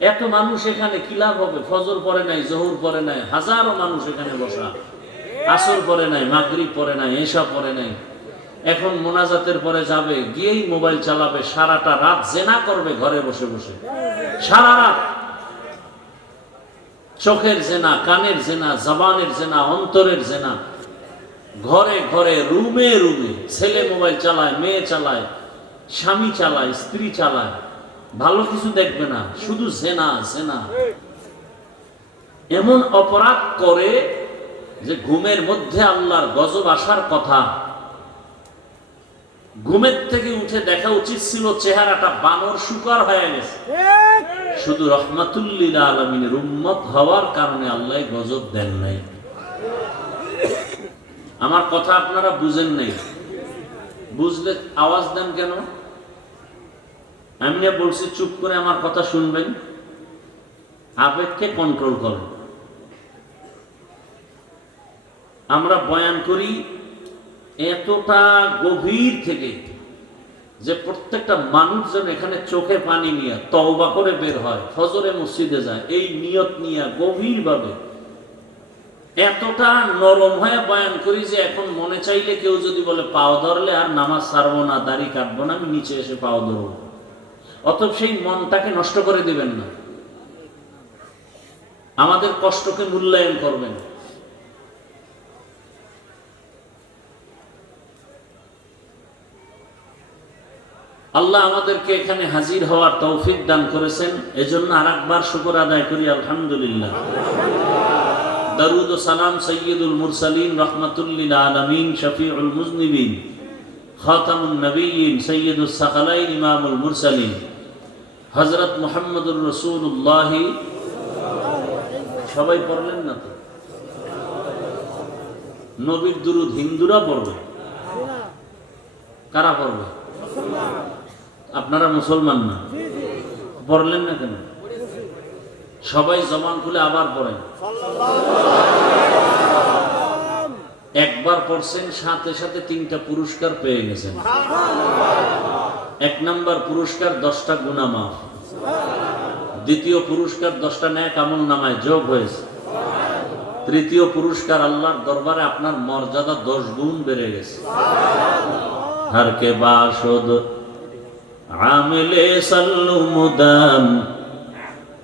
এত মানুষ এখানে কি লাভ হবে? ফজর পড়ে নাই, জোহর পড়ে নাই, হাজারো মানুষ এখানে বসা, আসর পড়ে নাই, মাগরিব পড়ে নাই, এশা পড়ে নাই। এখন মোনাজাতের পরে যাবে, গিয়েই মোবাইল চালাবে, সারাটা রাত জেনা করবে ঘরে বসে বসে, সারা রাত। চোখের জেনা, কানের জেনা, জবানের জেনা, অন্তরের জেনা, ঘরে ঘরে, রুমে রুমে। ছেলে মোবাইল চালায়, মেয়ে চালায়, স্বামী চালায়, স্ত্রী চালায়, ভালো কিছু দেখবে না, শুধু জেনা জেনা। এমন অপরাধ করে যে ঘুমের মধ্যে আল্লাহর গজব আসার কথা। ঘুমের থেকে উঠে দেখা উচিত ছিল চেহারাটা বানর শুকর হয়ে গেছে। শুধু রহমাতুল লিল আলামিনের উম্মত হওয়ার কারণে আল্লাহ গজব দেন নাই। আমার কথা আপনারা বুঝেন নাই, বুঝলে আওয়াজ দেন কেন? আমি বলছি চুপ করে আমার কথা শুনবেন, আবেগকে কন্ট্রোল করেন। আমরা বয়ান করি এতটা গভীর থেকে যে প্রত্যেকটা মানুষজন এখানে চোখে পানি নিয়ে তওবা করে বের হয়, ফজরে মসজিদে যায় এই নিয়ত নিয়ে গভীরভাবে। এতটা নরম হয়ে বয়ান করি যে এখন মনে চাইলে কেউ যদি বলে পাও ধরলে আর নামাজ ছাড়বো না, দাড়ি কাটবো না, আমি নিচে এসে পাও ধরবো। অতএব সেই মনটাকে নষ্ট করে দিবেন না, আমাদের কষ্টকে মূল্যায়ন করবেন। আল্লাহ আমাদেরকে এখানে হাজির হওয়ার তৌফিক দান করেছেন, এজন্য আরেকবার শুকর আদায় করি আলহামদুলিল্লাহ। দরুদ ও সালাম সৈয়দুল মুরসালিন রহমাতুল লিল আলামিন শফিউল মুজনিবিন খাতামুন নবিয়্যিন সৈয়দুস সাকালাইন ইমামুল মুরসালিন হযরত মুহাম্মদুর রাসূলুল্লাহ। সবাই পড়লেন না তো? নবীর দুরূদ হিন্দুরা পড়বে, কারা পড়বে? আপনারা মুসলমান না, পড়লেন না কেন? সবাই জবান খুলে আবার পড়েন। একবার পড়ছেন, সাথে সাথে 3টা পুরস্কার পেয়ে গেছেন। 1 নাম্বার পুরস্কার 10টা গুনাহ মাফ, দ্বিতীয় পুরস্কার 10টা নেক আমল নামায় যোগ হয়েছে, তৃতীয় পুরস্কার আল্লাহর দরবারে আপনার মর্যাদা 10 গুণ বেড়ে গেছে। हर के बाशुद आमिले सल्लु मुदाम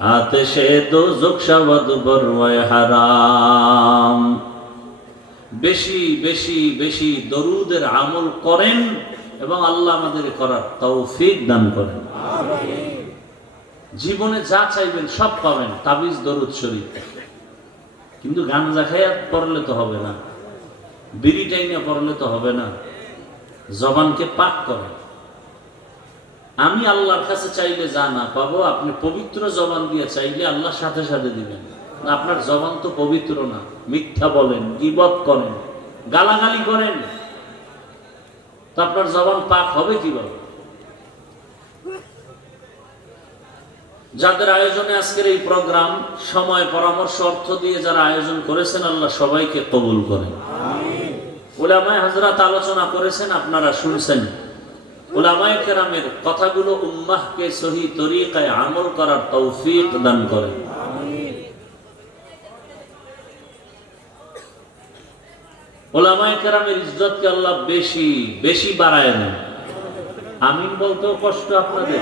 आतिशे दोज़ख शवद बरवाए हराम। বেশি বেশি বেশি দরুদের আমল করেন এবং আল্লাহ আমাদের করার তৌফিক দান করেন। জীবনে যা চাইবেন সব পাবেন, তাবিজ দরুদ শরীফ। কিন্তু গাঞ্জা খাইয়া পড়লে তো হবে না, বিড়ি টাইনে পড়লে তো হবে না। জবানকে পাক করেন। আমি আল্লাহর কাছে চাইলে যা না পাবো, আপনি পবিত্র জবান দিয়ে চাইলে আল্লাহ সাথে সাথে দিবেন। আপনার জবান তো পবিত্র না, মিথ্যা বলেন, গীবত করেন, গালাগালি করেন, তো আপনার জবান পাক হবে কিভাবে? যাদের আয়োজনে আজকের এই প্রোগ্রাম, সময় পরামর্শ অর্থ দিয়ে যারা আয়োজন করেছেন, আল্লাহ সবাইকে কবুল করেন। উলামায়ে হযরত আলোচনা করেছেন, আপনারা শুনছেন। উলামায়ে কেরামের কথাগুলো উম্মাহকে সহি তরিকায় আমল করার তৌফিক দান করেন। উলামায়ে কেরামের ইজ্জতকে আল্লাহ বেশি বেশি বাড়ায় দেন। আমিন বলতেও কষ্ট আপনাদের।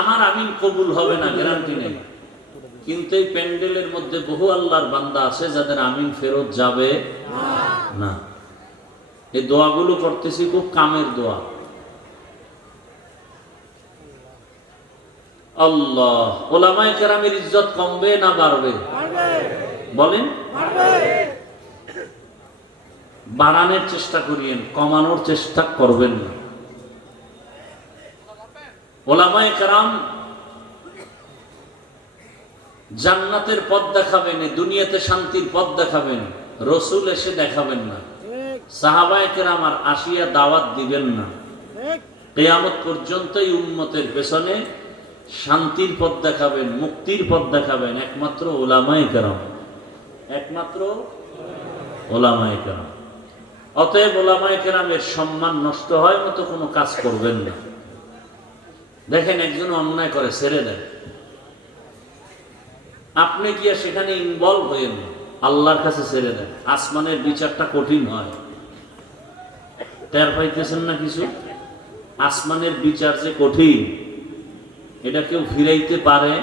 আমার আমিন কবুল হবে না গ্যারান্টি নেই, কিন্তু এই প্যান্ডেলের মধ্যে বহু আল্লাহর বান্দা আছে যাদের আমিন ফেরত যাবে না। এই দোয়াগুলো করতেছি খুব কামের দোয়া। আল্লাহ, উলামায়ে কেরামের ইজ্জত কমবে না বাড়বে? বলেন। বাড়ানোর চেষ্টা করিয়েন, কমানোর চেষ্টা করবেন না। উলামায়ে কেরাম জান্নাতের পথ দেখাবেন, দুনিয়াতে শান্তির পথ দেখাবেন, রসুল এসে দেখাবেন না। সাহাবায়ে কেরাম আর আসিয়া দাওয়াত দিবেন না। কিয়ামত পর্যন্ত এই উম্মতের পেছনে শান্তির পথ দেখাবেন, মুক্তির পথ দেখাবেন একমাত্র উলামায়ে কেরাম, একমাত্র উলামায়ে কেরাম। অতএব উলামায়ে কেরামের সম্মান নষ্ট হয় মতো কোনো কাজ করবেন না। দেখেন একজন অন্যায় করে ছেড়ে দেন, আপনি গিয়া সেখানে ইনভলভ হয়ে আল্লাহর কাছে ছেড়ে দেন, আসমানের বিচারটা কঠিন হয়। টের পাইতেছেন না কিছু? আসমানের বিচার যে কঠিন, এটা কেউ ফিরাইতে পারে?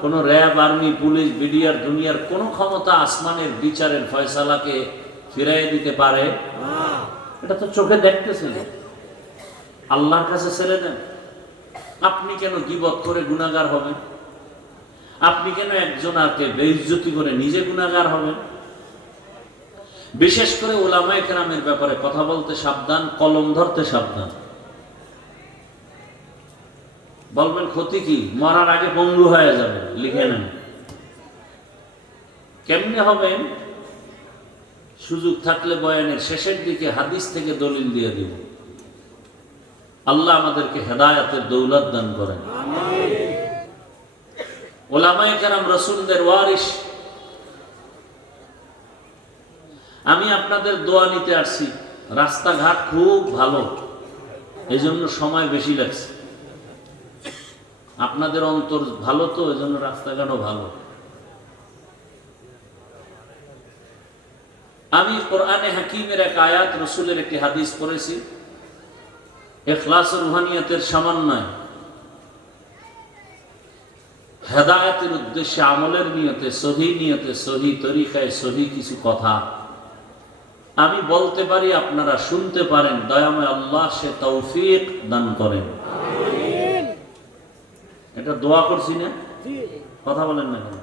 কোন র্যাব, আর্মি, পুলিশ, বিডিআর, দুনিয়ার কোন ক্ষমতা আসমানের বিচারের ফয়সালাকে ফিরাই দিতে পারে? এটা তো চোখে দেখতেছেন। আল্লাহর কাছে ছেড়ে দেন। আপনি কেন গীবত করে গুনাহগার হবেন? আপনি কেন একজনকে বেইজ্জতি করে নিজে গুনাহগার হবেন? বিশেষ করে উলামায়ে কেরামের ব্যাপারে কথা বলতে সাবধান, কলম ধরতে সাবধান। বলবেন ক্ষতি কি? মরার আগে পঙ্গু হয়ে যাবে, লিখে নেন। কেমনে হবেন? সুযোগ থাকলে বয়ানের শেষের দিকে হাদিস থেকে দলিল দিয়ে দিব। আল্লাহ আমাদেরকে হেদায়েতের দৌলত দান করেন। উলামায়ে কেরাম রাসূলদের ওয়ারিস। আমি আপনাদের দোয়া নিতে আসছি। রাস্তাঘাট খুব ভালো, এই জন্য সময় বেশি লাগছে। আপনাদের অন্তর ভালো তো, এই জন্য রাস্তাঘাটও ভালো। আমি কোরআনে হাকিমের এক আয়াত, রসুলের একটি হাদিস পড়েছি। ইখলাস ও রুহানিয়াতের সমন্বয়, হেদায়েতের উদ্দেশ্যে, আমলের নিয়তে, সহি নিয়তে, সহি তরিকায়, সহি কিছু কথা আমি বলতে পারি, আপনারা শুনতে পারেন। দয়াময় আল্লাহ সে তৌফিক দান করেন। এটা দোয়া করছি না? কথা বলেন না কেন?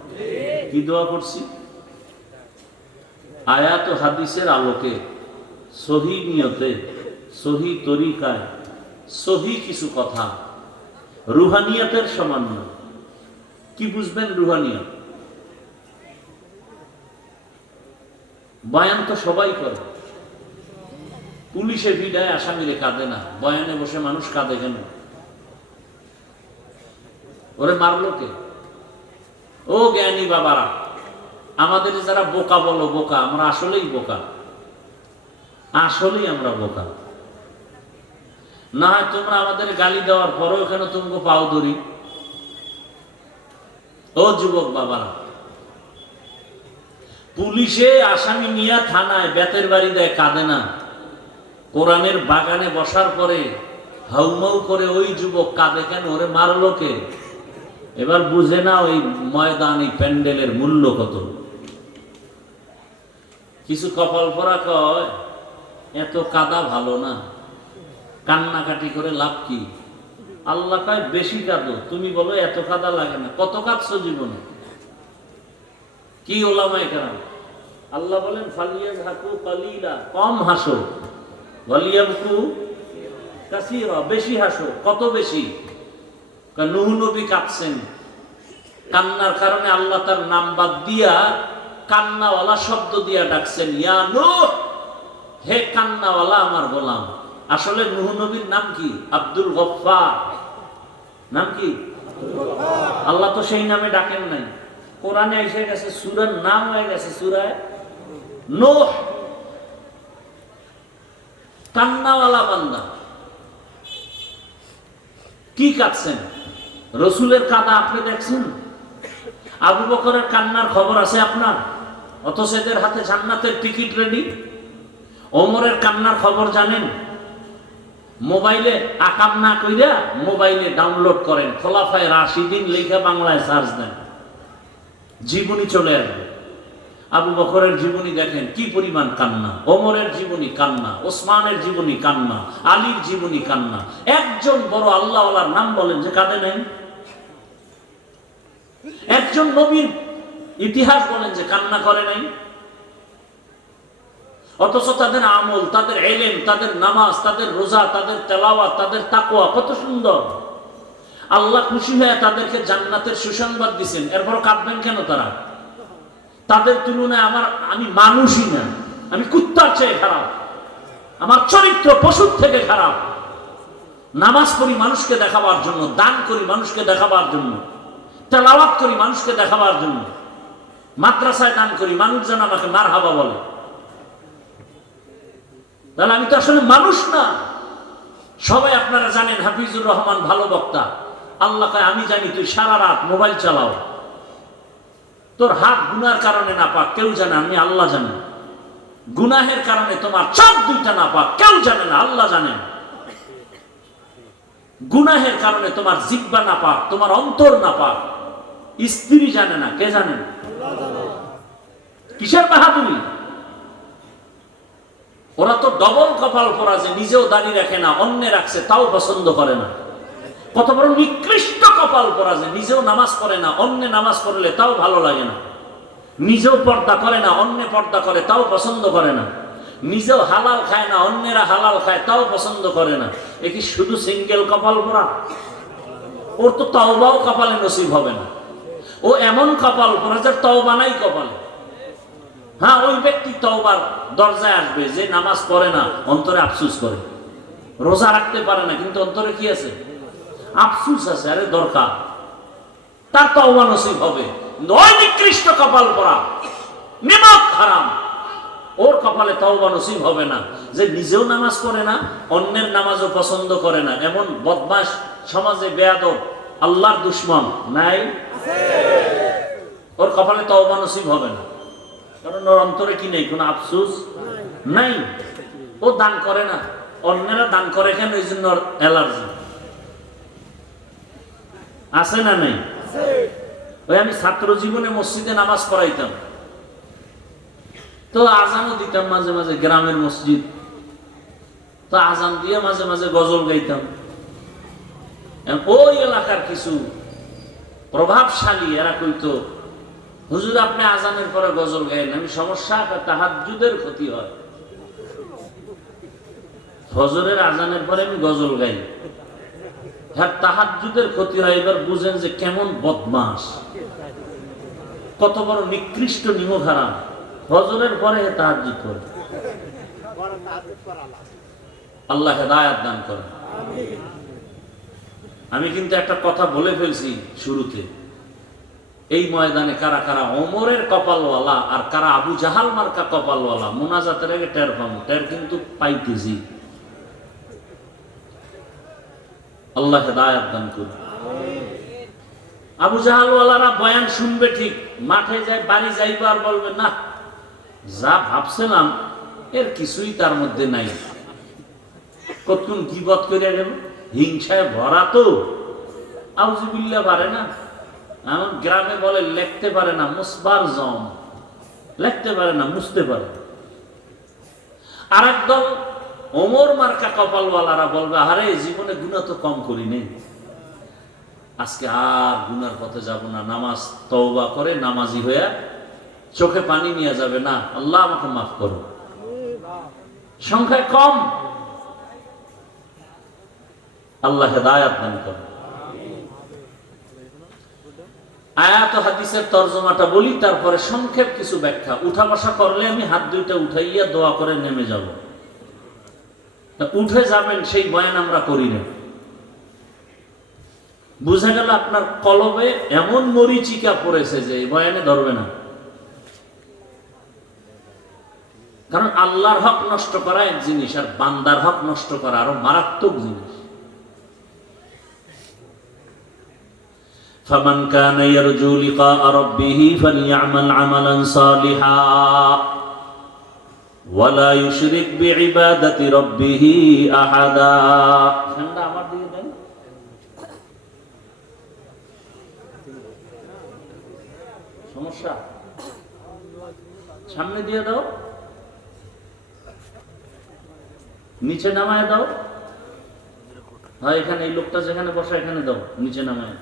কি দোয়া করছি? আয়াত ও হাদিসের আলোকে, সহি নিয়তে, সহি তরিকায়, সহি কিছু কথা, রুহানিয়াতের সমন্বয়। কি বুঝবেন রুহানিয়াত? বয়ান তো সবাই করে। পুলিশে ভিড়ায় আসামিরে কাঁদে না, বয়ানে বসে মানুষ কাঁদে কেন? ওরে মারলো কে? ও জ্ঞানী বাবারা, আমাদের যারা বোকা বলো বোকা, আমরা আসলেই বোকা। আসলেই আমরা বোকা। না হয় তোমরা আমাদের গালি দেওয়ার পরেও কেন তোমাকে পাও ধরি? ও যুবক বাবারা, পুলিশে আসামি নিয়ে থানায় বেতের বাড়ি দেয়, কাঁদে না। কোরআনের বাগানে বসার পরে হাউমাউ করে ওই যুবক কাঁদে কেন? ওরে মারলো কে? এবার বুঝে না ওই ময়দান, এই প্যান্ডেলের মূল্য কত। কিছু কপাল পরা কয় এত কাদা ভালো না, কান্নাকাটি করে লাভ কি? আল্লাহ কয় বেশি কাঁদো। তুমি বলো এত কাদা লাগে না। কত কাঁদছো জীবনে? কি ওলামায়ে কেরাম? আল্লাহ বলেন ফালিয়াযহাকু কালিলা, কম হাসো, ওয়ালিয়াবকু কাসীরা, বেশি হাসো। কত বেশি? নূহ নবী কাঁদছেন, কান্নার কারণে আল্লাহ তার নাম বাদ দিয়া কান্নাওয়ালা শব্দ দিয়া ডাকছেন, ইয়া নূহ, হে কান্নাওয়ালা আমার গোলাম। আসলে নূহ নবীর নাম কি? আব্দুল গফফার। নাম কি? আল্লাহ তো সেই নামে ডাকেন নাই। কোরআনে এসে গেছে, সূরার নাম হয়ে গেছে সূরা নূহ। কান্নাওয়ালা বান্দা। কি কাঁদছেন? রসুলের কাঁদা আপনি দেখছেন? আবু বকরের কান্নার খবর আছে আপনার? অথচ এদের হাতে জান্নাতের টিকিট রেডি। ওমরের কান্নার খবর জানেন? মোবাইলে আকাম না কইরা মোবাইলে ডাউনলোড করেন, খোলাফায়ে রাশিদিন লেখা বাংলায় সার্চ দেন, জীবনী চলে আসবে। আবু বকরের জীবনী দেখেন কি পরিমাণ কান্না, ওমরের জীবনী কান্না, ওসমানের জীবনী কান্না, আলীর জীবনী কান্না। একজন বড় আল্লাহওয়ালার নাম বলেন যে কাঁদে নেন? একজন নবীর ইতিহাস বলেন যে কান্না করে নাই? অথচ তাদের আমল, তাদের ইলম, তাদের নামাজ, তাদের রোজা, তাদের তেলাওয়াত, তাদের তাকওয়া কত সুন্দর। আল্লাহ খুশি হয়ে তাদেরকে জান্নাতের সুসংবাদ দিবেন, এরপর কাঁদবেন কেন তারা? তাদের তুলনায় আমি মানুষই না, আমি কুত্তার চেয়ে খারাপ, আমার চরিত্র পশুর থেকে খারাপ। নামাজ পড়ি মানুষকে দেখাবার জন্য, দান করি মানুষকে দেখাবার জন্য, তেলাওয়াত করি মানুষকে দেখাবার জন্য, মাদ্রাসায় দান করি মানুষ যেন আমাকে মারহাবা বলে। তাহলে আমি তো আসলে মানুষ না। সবাই আপনারা জানেন হাফিজুর রহমান ভালো বক্তা। আল্লাহ কয় আমি জানি তুই সারা রাত মোবাইল চালাও, তোর হাত গুনার কারণে না পাক কেউ জানে, আমি আল্লাহ জানি। গুনাহের কারণে তোমার চোখ দুইটা না পাক কেউ জানে না, আল্লাহ জানেন। গুনাহের কারণে তোমার জিহ্বা না পাক, তোমার অন্তর না পাক স্ত্রী জানে না, কে জানেন? কিসের বাহাদুরি? ওরা তো ডবল কপাল পরা, যে নিজেও দাড়ি রাখে না, অন্য রাখছে তাও পছন্দ করে না। কত বড় নিকৃষ্ট কপাল পরা, যে নিজেও নামাজ পড়ে না, অন্য নামাজ পড়লে তাও ভালো লাগে না। নিজেও পর্দা করে না, অন্য পর্দা করে তাও পছন্দ করে না। নিজেও হালাল খায় না, অন্যেরা হালাল খায় তাও পছন্দ করে না। এ কি শুধু সিঙ্গেল কপাল পরা? ওর তো তওবাও কপালে নসিব হবে না। ও এমন কপাল পরা যার তওবা নাই কপালে। হ্যাঁ, ওই ব্যক্তি তওবার দরজায় আসবে যে নামাজ পড়ে না, অন্তরে আফসুস করে। রোজা রাখতে পারে না, কিন্তু অন্তরে কি আছে? আফসুস আছে। আরে দরকার, তার তওবা নসিব হবে। নয় নিকৃষ্ট কপাল পরা, নিমক হারাম, ওর কপালে তওবা নসিব হবে না। যে নিজেও নামাজ পড়ে না, অন্যের নামাজও পছন্দ করে না, এমন বদমাশ সমাজে বেয়াদব আল্লাহর দুশমন নাই? ওর কপালে তওবা নসিব হবে না, কারণ ওর অন্তরে কি নেই? কোনো আফসুস নাই। ও দান করে না, অন্যেরা দান করে কেন? এই জন্য ওর অ্যালার্জি আছে না নেই? ওই আমি ছাত্র জীবনে মসজিদে নামাজ পড়াইতাম, তো আজানও দিতাম মাঝে মাঝে, গ্রামের মসজিদ তো আজান দিয়ে মাঝে মাঝে গজল গাইতাম। ওই এলাকার কিছু প্রভাবশালী এরা কইতো, হুজুর আপনি আজানের পরে গজল গাইলেন। আমি সমস্যা, তাহাজ্জুদের ক্ষতি হয়। ফজরের আজানের পরে আমি গজল গাই, হ্যাঁ তাহাজ্জুদের ক্ষতি হয়। এবার বুঝেন যে কেমন বদমাস, কত বড় নিকৃষ্ট নিমক হারাম। ফজরের পরে তাহাজ্জুদ করে। আল্লাহ হেদায়েত দান করেন। আমি কিন্তু একটা কথা বলে ফেলছি শুরুতে, এই ময়দানে কারা কারা ওমরের কপালওয়ালা আর কারা আবু জাহাল মার্কা কপালওয়ালা, মুনাজাতের আগে টের পাবো, টের কিন্তু পাইতেছি। আল্লাহ হেদায়েত দান করুন। আবু জাহালওয়ালারা বয়ান শুনবে ঠিক, মাঠে যায় বাড়ি যাইবে আর বলবে না যা ভাবছিলাম এর কিছুই তার মধ্যে নাই। কতক্ষণ গীবত করে গেল, হিংসায় ভরা তো, আউযুবিল্লাহ পারে না। এমন গ্রামে বলে লিখতে পারে না, মুসবার জম, লিখতে পারে না, মুছতে পারে। আর একদল ওমর মার্কা কপালওয়ালারা বলবে আরে জীবনে গুনাহ তো কম করি নেই, আজকে আর গুনার পথে যাব না, নামাজ তওবা করে নামাজি হয়ে চোখে পানি নিয়ে যাবে না, আল্লাহ আমাকে মাফ করো। সংখ্যায় কম। আল্লাহ হেদায়েত দান করুন। আয়াত ও হাদিসের তরজমাটা বলি, তারপরে সংক্ষেপ কিছু ব্যাখ্যা। উঠা বসা করলে আমি হাত দুইটা উঠাইয়া দোয়া করে নেমে যাব। উঠে যাবেন সেই বয়ান আমরা করি না। বুঝা গেল আপনার কলবে এমন মরিচিকা পড়েছে যে এই বয়ানে ধরবে না। কারণ আল্লাহর হক নষ্ট করা এক জিনিস, আর বান্দার হক নষ্ট করা আরো মারাত্মক জিনিস। فمن كان يرجو لقاء ربه فليعمل عملا صالحا ولا يشرك بعبادة ربه أحدا। ঠান্ডা আমার দিকে দেন। সমস্যা সামনে দিয়ে দাও, নিচে নামায় দাও। হ্যাঁ এখানে এই লোকটা যেখানে বসা এখানে দাও, নিচে নামায়।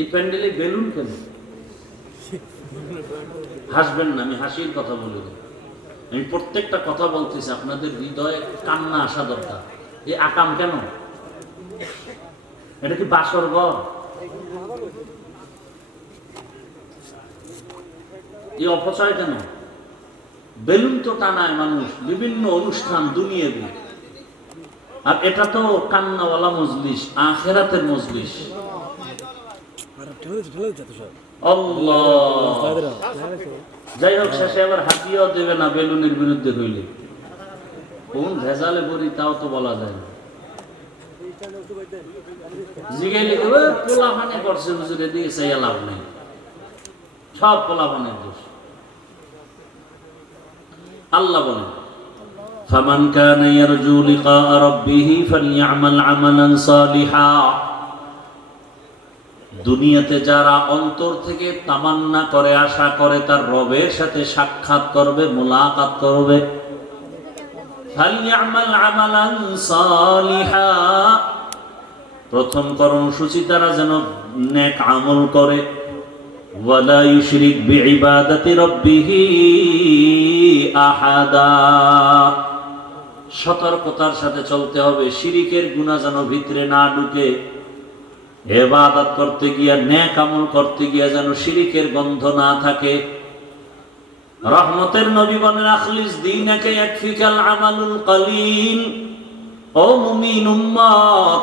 এই প্যান্ডেলে বেলুন কেন? হাসবেন না, আমি হাসির কথা বলে দেব। আমি প্রত্যেকটা কথা বলতেছি, আপনাদের হৃদয়ে কান্না আসা দরকার। এই আকাম কেন? এটা কি বাসর ঘর? এই অপচয় কেন? বেলুন তো টানায় মানুষ বিভিন্ন অনুষ্ঠান দুনিয়াবি, আর এটা তো কান্নাওয়ালা মজলিস, আখিরাতের মজলিস। আল্লাহ, যাই হোক শেষে আবার হাতিও দেবে না বেলুনের বিরুদ্ধে হইলে। কোন ভেজালে পড়ি তাও তো বলা যায় না। জিগাইলে পোলাপানে করছে হুজুর, এদিকে চাইয়া লাভ নেই, সব পোলাপানের দোষ। আল্লাহ বলেন ফামান কানা ইয়ারজু লিকা রাব্বিহি ফালইআমাল আমালান সালিহা। দুনিয়াতে যারা অন্তর থেকে তামান্না করে, আশা করে তার রবের সাথে সাক্ষাৎ করবে, মুলাকাত করবে, ফালইআমাল আমালান সালিহা, প্রথম কর্মসূচি তারা যেন নেক আমল করে, ওয়ালা ইউশরিক বিইবাদাতি রাব্বিহি আহাদা, সতর্কতার সাথে চলতে হবে, শিরিকের গুনাহ যেন ভিতরে না ঢুকে, ইবাদত করতে গিয়া, নেক আমল করতে গিয়া যেন শিরিকের গন্ধ না থাকে। রহমতের নবী বলেন আখলিস দীনাকা ইয়াকফিকাল আমালুল কলিল। ও মুমিন উম্মত,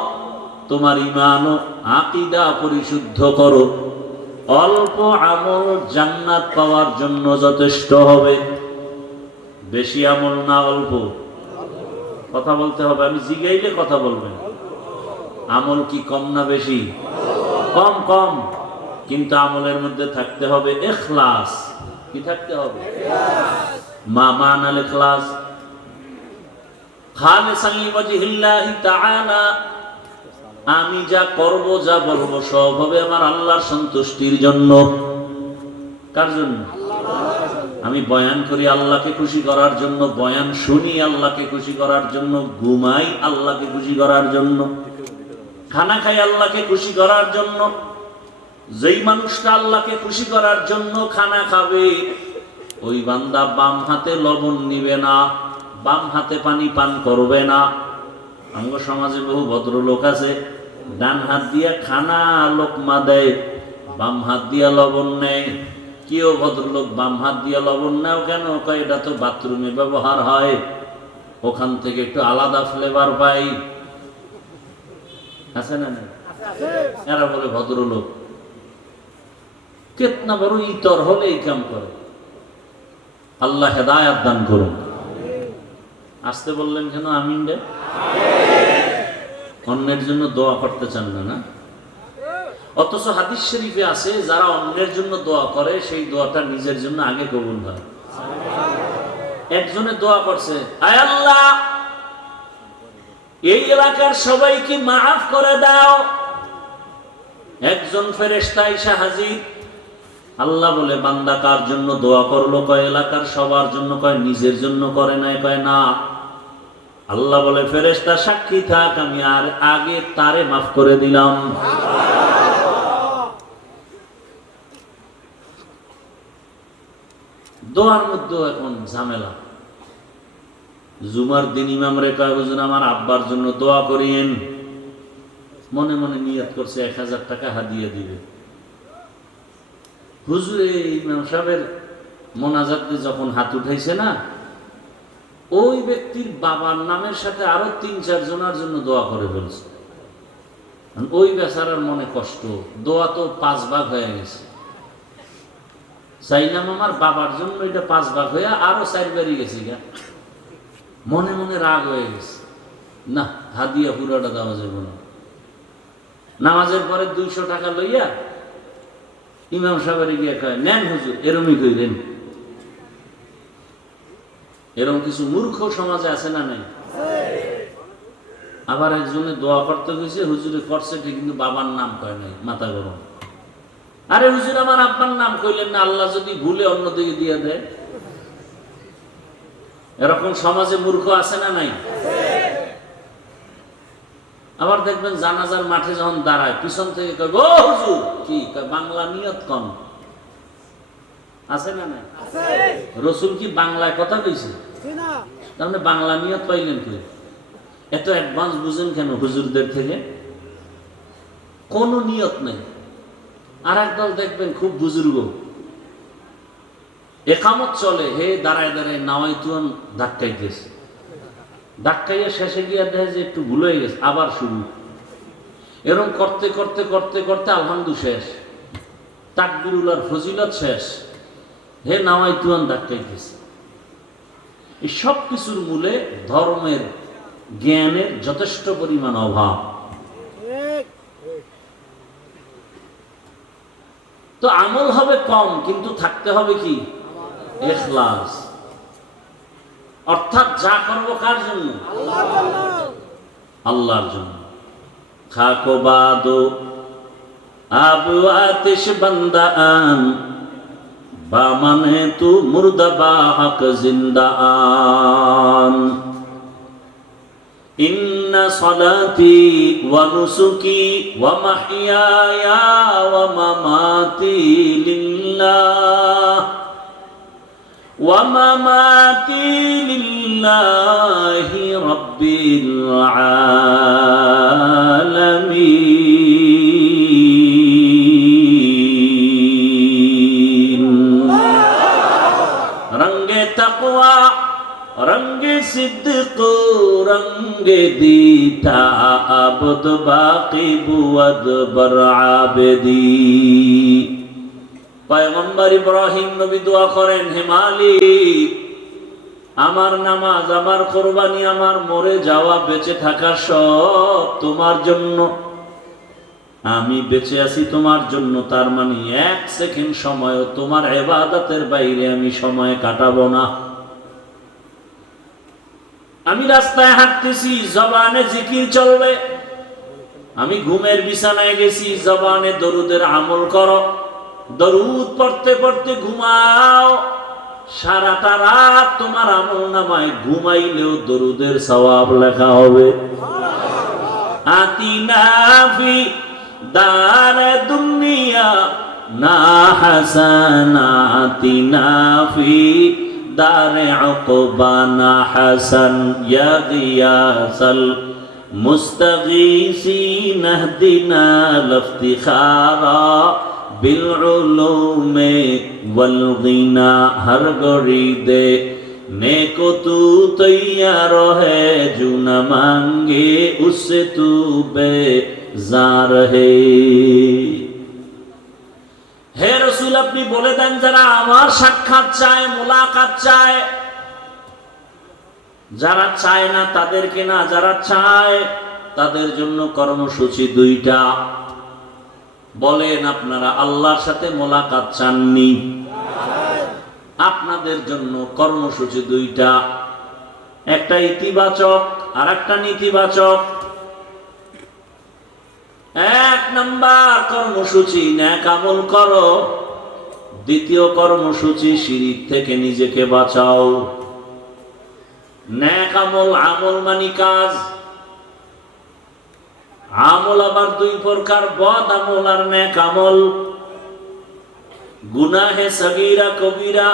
তোমার ঈমান ও আকীদা পরিশুদ্ধ করো, অল্প আমল জান্নাত পাওয়ার জন্য যথেষ্ট হবে। বেশি আমল না, অল্প। কথা বলতে হবে, আমি জিগাইলে কথা বলবেন। আমল কি কম না বেশি? কম কম, কিন্তু আমলের মধ্যে থাকতে হবে ইখলাস। কি থাকতে হবে? মা মানাল ইখলাস খালিসান লিওয়াজহিল্লাহি তাআলা। আমি যা করব, যা বলবো, সব হবে আমার আল্লাহর সন্তুষ্টির জন্য। কার জন্য? আমি বয়ান করি আল্লাহকে খুশি করার জন্য, বয়ান শুনি আল্লাহকে খুশি করার জন্য, ঘুমাই আল্লাহকে খুশি করার জন্য, খানা খাই আল্লাহকে খুশি করার জন্য। যেই মানুষটা আল্লাহকে খুশি করার জন্য খানা খাবে, ওই বান্দা বাম হাতে লবণ নিবে না, বাম হাতে পানি পান করবে না। আমাদের সমাজে বহু ভদ্রলোক আছে, ডান হাত দিয়া খানা লোকমা দেয়, বাম হাত দিয়া লবণ নেয়। কেউ ভদ্রলোক বাম হাত দিয়া লবণ নেও কেন? কয় এটা তো বাথরুমে ব্যবহার হয়, ওখান থেকে একটু আলাদা ফ্লেভার পাই। আছে না? এরা বলে ভদ্রলোক। কেতনা বড় ইতর হলে এই কাম করে। আল্লাহ হেদায়াত দান করুন। আসতে বললেন কেন? আমিন রে। অন্যের জন্য দোয়া করতে চান না, না? অথচ হাদিস শরীফে আছে যারা অন্যের জন্য দোয়া করে সেই দোয়াটা নিজের জন্য আগে কবুল হয়। একজনে দোয়া করছে, আয় আল্লাহ, এই এলাকার সবাইকে মাফ করে দাও। একজন ফেরেশতা এসে হাজির। আল্লাহ বলে বান্দা কার জন্য দোয়া করলো? কয় এলাকার সবার জন্য। কয় নিজের জন্য করে নাই? কয় না। আল্লাহ বলে ফেরেশতা সাক্ষী থাক, আমি আর আগে তারে মাফ করে দিলাম। দোয়ার মধ্যে এখন ঝামেলা। জুমার দিন ইমাম রে কয় হুজুর আমার আব্বার জন্য দোয়া করিয়েন। মনে মনে নিয়ত করছে 1000 টাকা হাদিয়া দিবে। হুজুর ইমাম সাহেবের মোনাজাতে যখন হাত উঠাইছে না, ওই ব্যক্তির বাবার নামের সাথে আরো 3-4 জনের জন্য দোয়া করে ফেলছে। ওই বেচারার মনে কষ্ট, দোয়া তো 5 ভাগ হয়ে গেছে। চাইলাম আমার বাবার জন্য, এটা 5 ভাগ হয়ে আরো 4 বাড়ি গেছে গা। মনে মনে রাগ হয়ে গেছে, না হাদিয়া পুরাটা দেওয়া যাবে না। নামাজের পরে 200 টাকা লইয়া ইমাম সাহেবের গিয়ে কয়, নেন হুজুর। এরমই কইলেন। এরকম কিছু মূর্খ সমাজে আছে না নাই? আবার একজনে দোয়া করতে গেছে, হুজুরে করছে ঠিক, কিন্তু বাবার নাম কয় নাই। মাথা গরম। আরে হুজুর আমার আব্বার নাম কইলেন না, আল্লাহ যদি ভুলে অন্যদিকে দিয়ে দেয়। এরকম সমাজে মূর্খ আছে না নাই? আবার দেখবেন জানাজার মাঠে যখন দাঁড়ায়, পিছন থেকে কয়, ও হুজুর কি বাংলা নিয়ত কম। আছে না নাই? রসুল কি বাংলায় কথা কইছে? তার মানে বাংলা নিয়ত পাইলেন কি? এত অ্যাডভান্স বুঝেন কেন হুজুরদের থেকে? কোন নিয়ত নেই। আর একদল দেখবেন খুব বুজুর্গ, একামত চলে, হে দাঁড়ায় দাঁড়ায় নাওয়াইতুন ধাক্কাইতেছে, ধাক্কাইয়া শেষে গিয়ে দেখে যে একটু ভুল হয়ে গেছে, আবার শুরু। এরকম করতে করতে করতে করতে আলহামদুলিল্লাহ শেষ। তাকবীরুল্লাহর ফজিলত শেষ, হে নাওয়াইতুয়ান ডাক্তাইতেছে। এই সব কিছুর মূলে ধর্মের জ্ঞানের যথেষ্ট পরিমাণ অভাব। তো আমল হবে কম, কিন্তু থাকতে হবে কি? ইখলাস। অর্থাৎ যা করবো কার জন্য? আল্লাহর জন্য। খাকো বাদো আবু আতিশ বান্দা আন, বা মানে তু মুর্দা বা হক জিন্দা আন। ইন্না সলাতি ওয়া নুসুকি ওয়া মাহইয়ায়া ওয়া মামাতি লিল্লাহ ওয়া মামাতি লিল্লাহি রাব্বিল আলামিন। রঙ্গে তাকওয়া রঙ্গে সিদ্দিক রঙ্গে দীতা আবদ বাকি বুয়াদ বর আবেদি। পয়গম্বর ইব্রাহিম নবী দোয়া করেন, হে মালিক, আমার নামাজ, আমার কোরবানি, আমার মরে যাওয়া, বেঁচে থাকা সব তোমার জন্য। আমি বেঁচে আছি তোমার জন্য, তার মানে এক সেকেন্ড সময় তোমার ইবাদতের বাইরে আমি সময় কাটাবো না। আমি রাস্তায় হাঁটতেছি, জবানে জিকির চলবে। আমি ঘুমের বিছানায় গেছি, জবানে দরুদের আমল করো। দরুদ পড়তে পড়তে ঘুমাও, সারাটা রাত তোমার আমল নামায় ঘুমাইলেও দরুদের সওয়াব লেখা হবে। আতিনা ফি দার দুনিয়া না হাসানাতিনা ফি দারে উকবানা হাসান ইয়া গিয়াসাল মুস্তাগীসিন ইহদিনা লিফতিখারা বিল উলুমে ওয়াল গিনা। হর গরি দে নেকো তু তৈয়ার হে জু না মাঙ্গে উসসে তু বেজার হে। হে রাসূল, আপনি বলে দেন যারা আমার সাক্ষাৎ চায়, মোলাকাত চায়, যারা চায় না তাদেরকে না, যারা চায় তাদের জন্য কর্মসূচি দুইটা। বলেন, আপনারা আল্লাহর সাথে মোলাকাত চাননি? আপনাদের জন্য কর্মসূচি দুইটা, একটা ইতিবাচক আর একটা নেতিবাচক। এক নাম্বার কর্মসূচি নেক আমল করো, দ্বিতীয় কর্মসূচি শিরিক থেকে নিজেকে বাঁচাও। নেক আমল, আমল মানি কাজ। আমল আবার দুই প্রকার, বদ আমল আর নেক আমল। গুনাহে সগীরা কবিরা,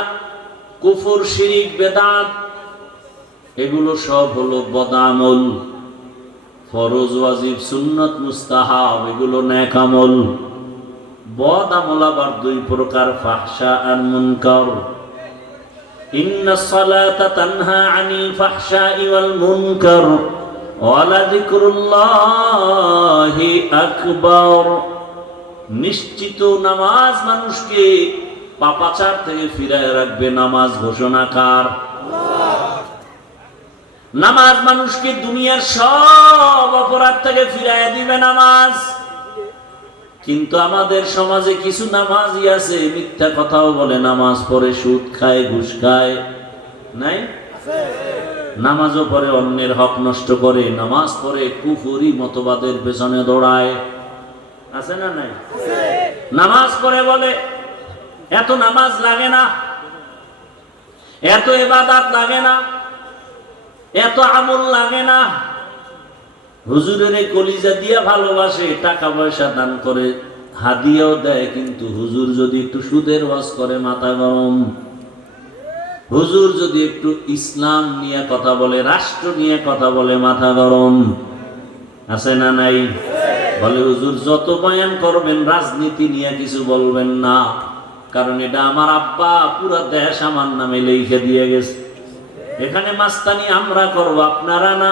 কুফর শিরিক বেদাত, এগুলো সব হলো বদ আমল। ফরজ ওয়াজিব সুন্নত মুস্তাহাব এগুলো নেক আমল। বদ আমল আবার দুই প্রকার, ফাহশা আর মুনকার। ইন্নাস সালাতা তানহা আনিল ফাহশাই ওয়াল মুনকার ওয়ালা যিকরুল্লাহি আকবার। নিশ্চিত নামাজ মানুষকে পাপাচার থেকে ফিরায় রাখবে। নামাজ ঘোষণাকার। নামাজ মানুষকে দুনিয়ার সব অপরাধ থেকে ফিরায় দিবে নামাজ। কিন্তু আমাদের সমাজে কিছু নামাজি আছে, মিথ্যা কথাও বলে, নামাজ পড়ে, সুদ খায়, ঘুষ খায়, নাই? নামাজও পড়ে, অন্যের হক নষ্ট করে, নামাজ পড়ে কুফরি মতবাদের পেছনে দৌড়ায়, আছে না নাই? নামাজ পড়ে বলে এত নামাজ লাগে না, এত ইবাদত লাগে না, এত আমল লাগে না। হুজুরের কলিজা দিয়া ভালোবাসে, টাকা পয়সা দান করে, হাদিয়াও দেয়, কিন্তু হুজুর যদি একটু সুদের ওয়াজ করে মাথা গরম। হুজুর যদি একটু ইসলাম নিয়ে কথা বলে, রাষ্ট্র নিয়ে কথা বলে, মাথা গরম, আছে না নাই? বলে হুজুর যত বয়ান করবেন রাজনীতি নিয়ে কিছু বলবেন না, কারণ এটা আমার আব্বা পুরা দেশ আমার নামে লিখে দিয়ে গেছে, এখানে মাস্তানি আমরা করব, আপনারা না।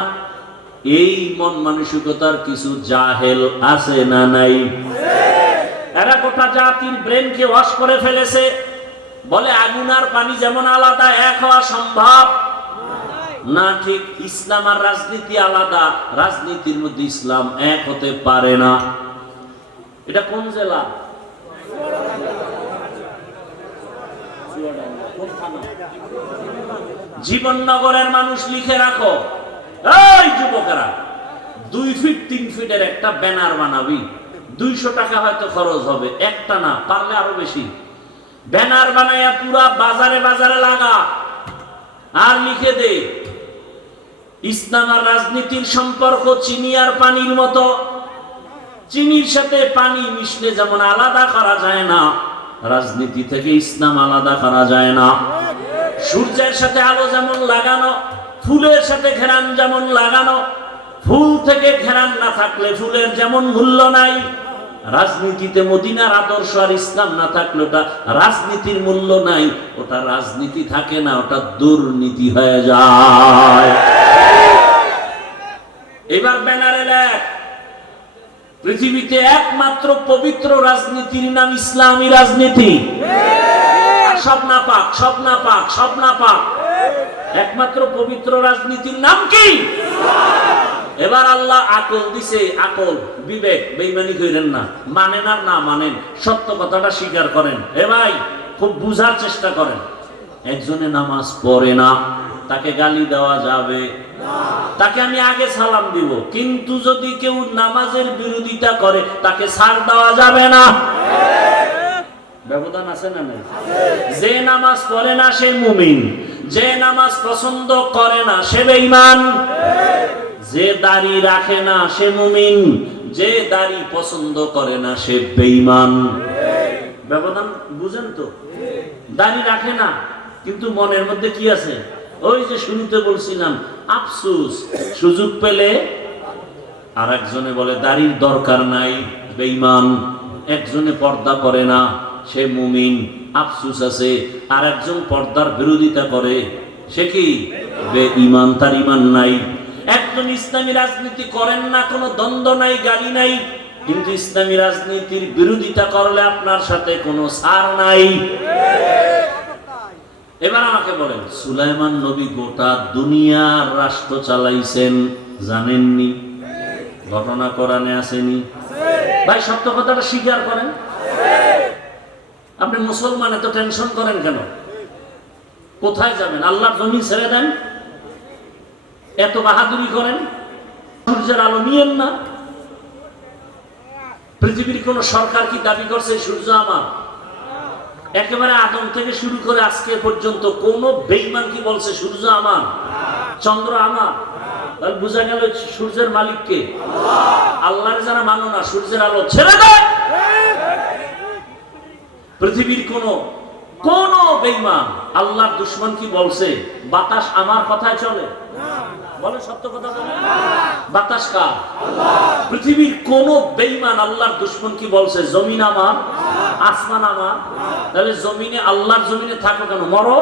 এই মন মানসিকতার কিছু জাহেল আছে না নাই? এরা গোটা জাতির ব্রেনকে ওয়াশ করে ফেলেছে। বলে আগুন আর পানি যেমন আলাদা, এক হওয়া সম্ভব না। ঠিক ইসলাম আর রাজনীতি আলাদা, রাজনীতির মধ্যে ইসলাম এক হতে পারে না। এটা কোন জেলা? জীবননগরের মানুষ লিখে রাখো, এই যুবকেরা, 2 ফিট 3 ফিটের একটা ব্যানার বানাবি, 200 টাকা হয়তো খরচ হবে, একটা না পারলে আরো বেশি। ব্যানার বানাইয়া পুরা বাজারে বাজারে লাগা, আর লিখে দে ইসলাম আর রাজনীতির সম্পর্ক চিনি আর পানির মতো। চিনির সাথে পানি মিশলে যেমন আলাদা করা যায় না, রাজনীতি থেকে ইসলাম আলাদা করা যায় না। সূর্যের সাথে আলো যেমন লাগানো, ফুলের সাথে ঘেরান যেমন লাগানো, ফুল থেকে ঘেরান না থাকলে ফুলের যেমন মূল্য নাই, রাজনীতিতে মদিনার আদর্শ আর ইসলাম না থাকলে ওটা রাজনীতির মূল্য নাই, ওটা রাজনীতি থাকে না, ওটা দুর্নীতি হয়ে যায়। এবার ব্যানারে লেখ, পৃথিবীতে একমাত্র পবিত্র রাজনীতির নাম ইসলামী রাজনীতি। সব না পাক, সব না পাক, সব না পাক, একমাত্র পবিত্র রাজনীতির নাম কি? এবার আল্লাহ আকল দিছে, আকল, বিবেক, বেঈমানি করেন না, মানেন আর না মানেন, সত্য কথাটা স্বীকার করেন। এ ভাই, খুব বুঝার চেষ্টা করেন। একজনে নামাজ পড়ে না, তাকে গালি দেওয়া যাবে না, তাকে আমি আগে সালাম দিব, কিন্তু যদি কেউ নামাজের বিরোধিতা করে তাকে ছাড় দেওয়া যাবে না। ব্যবধান আছে না নাই? যে নামাজ পড়ে না সে মুমিন, যে নামাজ পছন্দ করে না সে বেঈমান। যে দাড়ি রাখে না সে মুমিন, যে দাড়ি পছন্দ করে না সে বেঈমান। ব্যবধান বুঝেন তো? দাড়ি রাখে না, কিন্তু মনের মধ্যে কি আছে? ওই যে শুরুতে বলছিলাম, আফসোস, সুযোগ পেলে। আর একজনে বলে দাড়ির দরকার নাই, বেঈমান। একজনে পর্দা করে না, সে মুমিন, আফসোস আছে। আর একজন পর্দার বিরোধিতা করে, সে কি? বেঈমান, তার ঈমান নাই। একজন ইসলামী রাজনীতি করেন না, কোনো দ্বন্দ্ব নাই, গালি নাই, কিন্তু ইসলামী রাজনীতির বিরোধিতা করলে আপনার সাথে কোনো ছাড় নাই। এবার আমাকে বলেন, সুলাইমান নবী গোটা দুনিয়ার রাষ্ট্র চালাইছেন, জানেননি? ঘটনা কোরআনে আসেনি? ভাই, সত্য কথাটা স্বীকার করেন। আপনি মুসলমান, এত টেনশন করেন কেন? কোথায় যাবেন? আল্লাহর জমি ছেড়ে দেন, এত বাহাদুরি করেন, সূর্যের আলো নিয়েন না। পৃথিবীর কোন সরকার কি দাবি করছে সূর্য আমার? একেবারে আদম থেকে শুরু করে আজকে পর্যন্ত কোন বেঈমান কি বলছে সূর্য আমার, চন্দ্র আমার? তাহলে বোঝা গেল সূর্যের মালিক কে? আল্লাহর যারা মানো না, সূর্যের আলো ছেড়ে দেয়। পৃথিবীর কোন বেঈমান আল্লাহর দুশমন কি বলছে বাতাস আমার কথায় চলে? বলে, সত্য কথা বলে। বাতাস কার? পৃথিবীর কোন বেঈমান আল্লাহর দুশমন কি বলছে জমিন আমার, আসমান আমার? তাহলে জমিনে, আল্লাহর জমিনে থাকো কেন? মরো।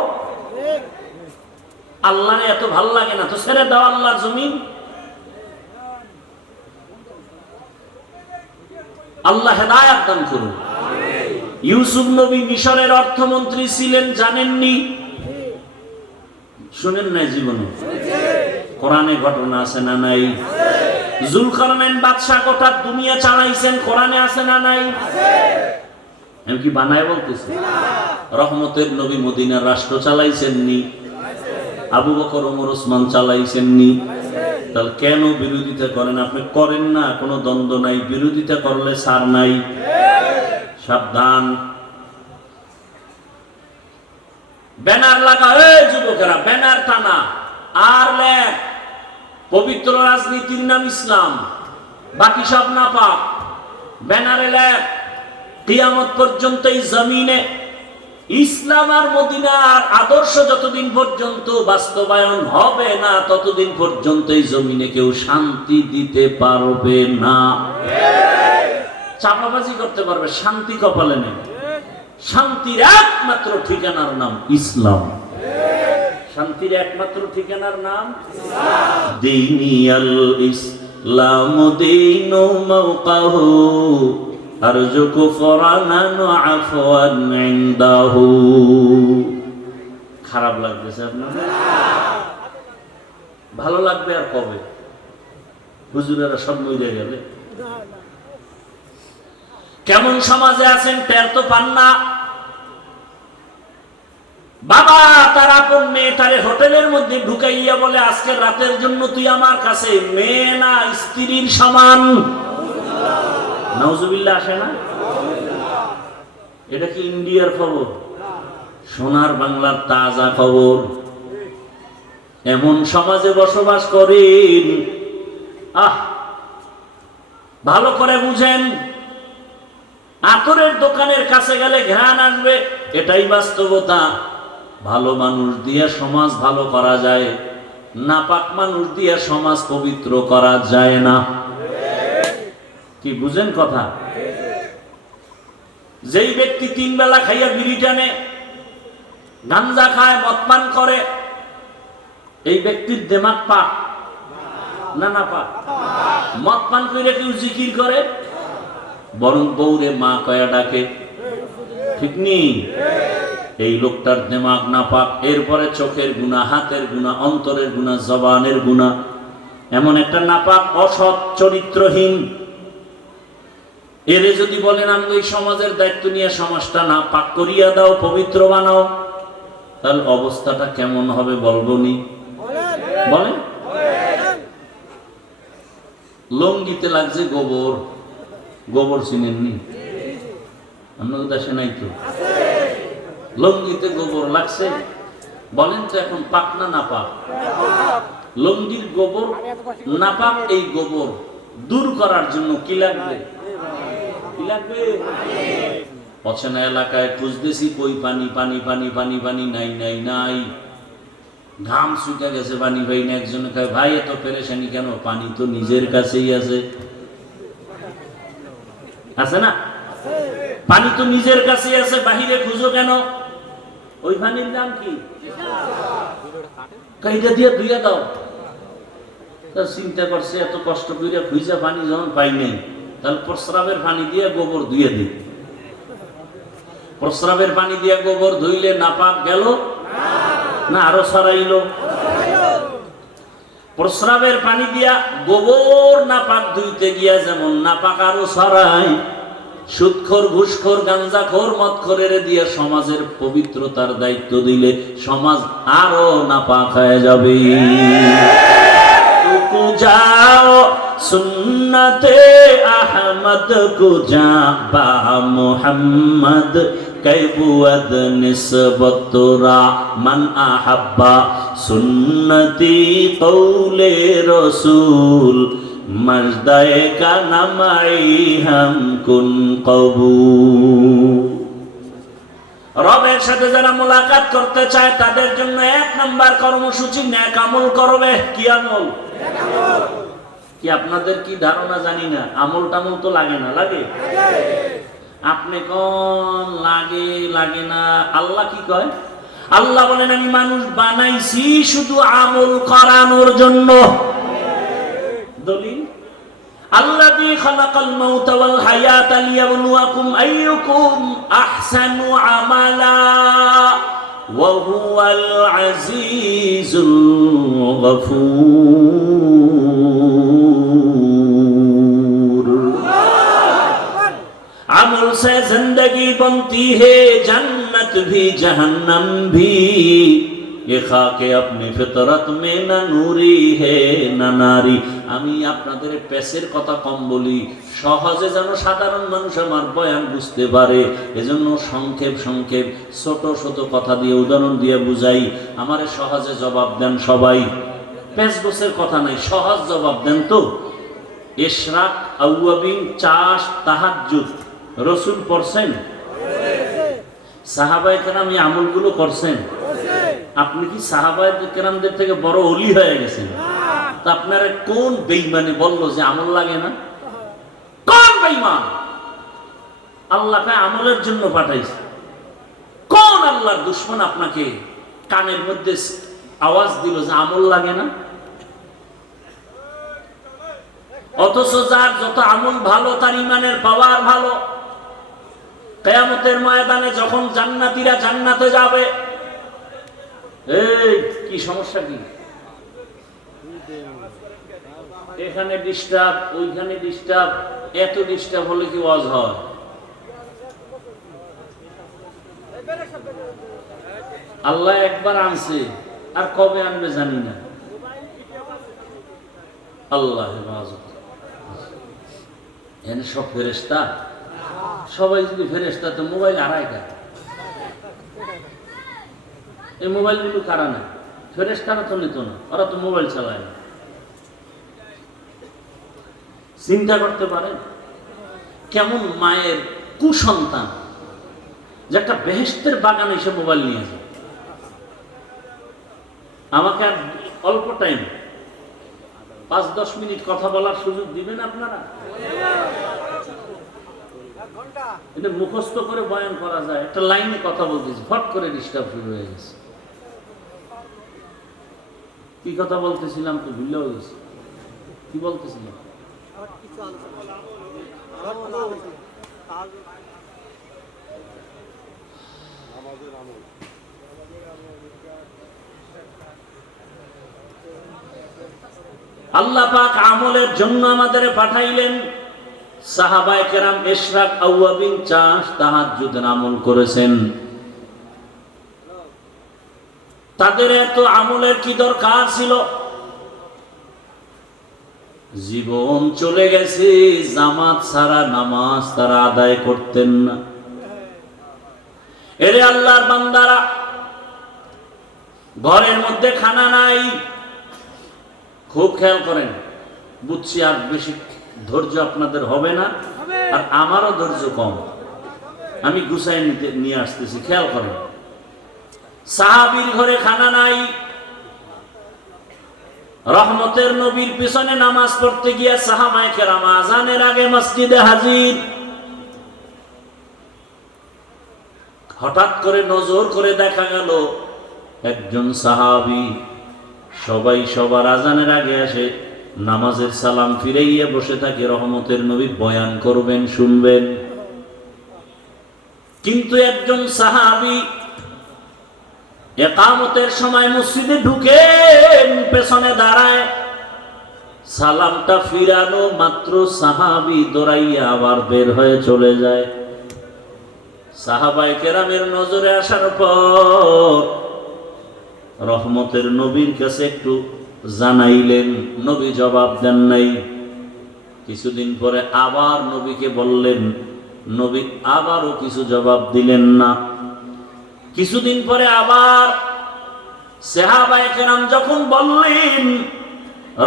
আল্লাহরে এত ভালো লাগে না তো ছেড়ে দাও আল্লাহর জমিন। আল্লাহ হেদায়েত দান করুন। ইউসুফ নবী মিশরের অর্থমন্ত্রী ছিলেন, জানেননি? শুনেন নাই জীবনে? কোরআনে ঘটনা আছে না নাই? জুলকারনাইন বাদশা গোটা দুনিয়া চালাইছেন, কোরআনে আছে না নাই? আমি কি বানায় বলতেছি? রহমতের নবী মদিনার রাষ্ট্র চালাইছেননি? আবু বকর, ওমর, ওসমান চালাইছেননি? তাহলে কেন বিরোধিতা করেন? আপনি করেন না, কোনো দ্বন্দ্ব নাই, বিরোধিতা করলে ছাড় নাই। সাবধান। ব্যানার লাগা, এই যুবকেরা, ব্যানার টানা আর লেখ, পবিত্র রাজনীতির নাম ইসলাম, বাকি সব না পাক। ব্যানারে লেখ, কিয়ামত পর্যন্ত এই জমিনে ইসলাম আর মদিনার আদর্শ যতদিন পর্যন্ত বাস্তবায়ন হবে না, ততদিন পর্যন্ত এই জমিনে কেউ শান্তি দিতে পারবে না। চাপাবাজি করতে পারবে, শান্তি কপালে নেই। শান্তির একমাত্র ঠিকানার নাম ইসলাম। শান্তির একমাত্র ঠিকানার নাম দিনিয়াল ইসলাম, দীনু মাওকাহু আরজু কুফরানান ওয়া আফওয়ান ইনদাহু। খারাপ লাগতেছে আপনার? ভালো লাগবে আর কবে? হুজুরেরা সব মরে গেলে। কেমন সমাজে আছেন টের তো পান না। বাবা তার আপন মেয়েটারে হোটেলের মধ্যে ঢুকাইয়া বলে আজকের রাতের জন্য তুই আমার কাছে, মেয়ে না স্ত্রীর সমান। নাউজুবিল্লাহ আসে না? এটা কি ইন্ডিয়ার খবর? সোনার বাংলার তাজা খবর। এমন সমাজে বসবাস করেন, ভালো করে বুঝেন। আতরের দোকানের কাছে গেলে ঘ্রাণ আসবে, এটাই বাস্তবতা। ভালো মানুষ দিয়ে সমাজ ভালো করা যায়, নাপাক মানুষ দিয়ে সমাজ পবিত্র করা যায় না। কি বুঝেন কথা? যেই ব্যক্তি 3 বেলা খাইয়া বিড়ি টানে, গাঞ্জা খায়, মদ পান করে, এই ব্যক্তির দিমাগ পাক না না পাক? মদ পান করে কেউ জিকির করে, বরং বউরে মা কয়া ডাকে, ঠিক নি? এই লোকটার দিমাগ না পাক। এরপরে চোখের গুনাহ, হাতের গুনাহ, অন্তরের গুনাহ, জবানের গুনাহ। এমন একটা নাপাক, অসৎ, চরিত্রহীন। এরে যদি বলেন আমি এই সমাজের দায়িত্ব নিয়ে সমাজটা না পাক করিয়া দাও, পবিত্র বানাও, তাহলে অবস্থাটা কেমন হবে বলবো নি? বলেন। লঙ্গিতে লাগছে গোবর, গোবর চিনেননি? আপনাদের দেশে নাই তো? লঙ্গিতে গোবর লাগছে, বলেন তো এখন পাক না না পাক? লঙ্গির গোবর নাপাক। এই গোবর দূর করার জন্য কি লাগবে? কি লাগবে? অচেনা এলাকায় খুঁজতেছি, কই পানি, পানি পানি পানি পানি, নাই নাই নাই। ঘাম শুকা গেছে, পানি পাই না। একজনে কয় ভাই এত পেরেশানি কেন? পানি তো নিজের কাছেই আছে। আছে না? পানি তো নিজের কাছেই আছে, বাহিরে খুঁজো কেন? ওই পানির নাম কি? কাইটা দিয়ে ধুইয়া দাও। চিন্তা করছে এত কষ্ট করে খুঁজা পানি যখন পাই নাই, তাহলে প্রস্রাবের পানি দিয়ে গোবর ধুয়ে দিই। প্রস্রাবের পানি দিয়ে গোবর ধুইলে নাপাক গেল না আরো ছড়াইলো? প্রস্রাবের পানি দিয়া গোবর নাপাক ধুইতে গিয়া যেমন নাপাক আরো ছড়ায়, সুদখোর, ঘুষখোর, গাঞ্জাখোর, মদখোরের দিয়ে সমাজের পবিত্রতার দায়িত্ব দিলে সমাজ আরো নাপাক হয়ে যাবে। যাও সুন্নতে আহমদ কুজা বা মুহাম্মদ কৈবুয়াদ নিসবতুরা মান আহাব্বা সুন্নতি কৌলে রসুল মজদায়ে কা নামাই হাম কুন কবুল। রবের সাথে যারা মোলাকাত করতে চায় তাদের জন্য 1 নাম্বার কর্মসূচি নেক আমল করবে। কি আমল? কি আপনাদের কি ধারণা জানি না, আমল টামল তো লাগে না? লাগে? আপনি কোন লাগে লাগে না? আল্লাহ কি কয়? আল্লাহ বলেন আমি মানুষ বানাইছি শুধু আমল করানোর জন্য। দলিল আল্লাযী খালাকাল মাউতা ওয়াল হায়াতা লিয়াবলুয়াকুম আইয়ুকুম আহসানু আমালা ওয়া হুয়াল আজিজুল গফুর। আমল से जिंदगी बनती है, जन्नत भी जहन्नम भी, ये खाके अपनी फितरत में ना नूरी है ना नारी। আমি আপনাদের পেশের কথা কম বলি, সহজে যেন সাধারণ মানুষ আমার বয়ান বুঝতে পারে, এজন্য সংক্ষেপ সংক্ষেপ ছোট ছোট কথা দিয়ে উদাহরণ দিয়ে বুঝাই। আমারে সহজে জবাব দেন সবাই, পেশ গোছের কথা নাই, সহজ জবাব দেন তো। ইশরাক, আউয়াবিন, চাষ, তাহাজ্জুদ রসুল পড়ছেন? সাহাবায়ে কেরাম এই আমলগুলো করছেন? আপনি কি সাহাবায়ে কেরামদের থেকে বড় ওলি হয়ে গেছেন? তা আপনারা কোন বেঈমানে বলল যে আমল লাগে না? কোন বেঈমান? আল্লাহকে আমলের জন্য পাঠাইছে। কোন আল্লাহর দুশমন আপনাকে কানের মধ্যে আওয়াজ দিল যে আমল লাগে না? অথচ যার যত আমল ভালো তার ইমানের পাওয়ার ভালো। কিয়ামতের ময়দানে যখন জান্নাতীরা জান্নাতে যাবে, এই কি সমস্যা কি? এখানে ডিস্টার্ব, ওইখানে ডিস্টার্ব, এত ডিস্টার্ব হলে কি ওয়াজ হয়? আল্লাহ একবার আনছে, আর কবে আনবে জানি না। আল্লাহ হেফাজত। এখানে সব ফেরেশতা, সবাই যদি ফেরেশতা তো মোবাইল আড়াইটা, এই মোবাইল গুলো কারা না? ফেরেশতারা তো নিত না, ওরা তো মোবাইল চালায় না। চিন্তা করতে পারেন কেমন মায়ের কুসন্তান যে একটা বেহেশতের বাগানে এসে মোবাইল নিয়ে যায়। আমাকে আর অল্প টাইম 5-10 মিনিট কথা বলার সুযোগ দিবেন আপনারা? এটা মুখস্থ করে বয়ান করা যায়। একটা লাইনে কথা বলতেছি, ফট করে ডিস্টার্ব শুরু হয়ে গেছে। কি কথা বলতেছিলাম তো ভুলে গেছি। কি বলতেছিলাম? আল্লাহ পাক আমলের জন্য আমাদের পাঠাইলেন। সাহাবায়ে কেরাম ইশরাক, আওয়াবিন, চাষ, তাহাজ্জুদের আমল করেছেন। তাদের এত আমলের কি দরকার ছিল? জীবন চলে গেছে, জামাত ছাড়া নামাজ তারা আদায় করতেন না। এরে আল্লাহর বান্দারা, ঘরের মধ্যে খানা নাই, খুব খেয়াল করেন। বুঝছি আর বেশি ধৈর্য আপনাদের হবে না, আর আমারও ধৈর্য কম। আমি গুছাই নিয়ে আসতেছি, খেয়াল করেন। সাহাবীর ঘরে খানা নাই। রহমতের নবীর পিছনে নামাজ পড়তে গিয়ে সাহাবায়ে কেরাম আযানের আগে মসজিদে হাজির। হঠাৎ করে নজর করে দেখা গেল একজন সাহাবী সবাই সবার আযানের আগে আসে, নামাজের সালাম ফিরাইয়া বসে থাকে, রহমতের নবী বয়ান করবেন, শুনবেন। কিন্তু একজন সাহাবী ইকামতের সময় মসজিদে ঢুকে পেছনে দাঁড়ায়, সালামটা ফিরানো মাত্র সাহাবী দৌড়াইয়া আবার বের হয়ে চলে যায়। সাহাবায়ে কেরামের নজরে আসার পর রহমতের নবীর কাছে একটু জানাইলেন, নবী জবাব দেন নাই। কিছুদিন পরে আবার নবীকে বললেন, নবী আবারও কিছু জবাব দিলেন না। কিছুদিন পরে আবার সাহাবায়ে কেরাম যখন বললেন,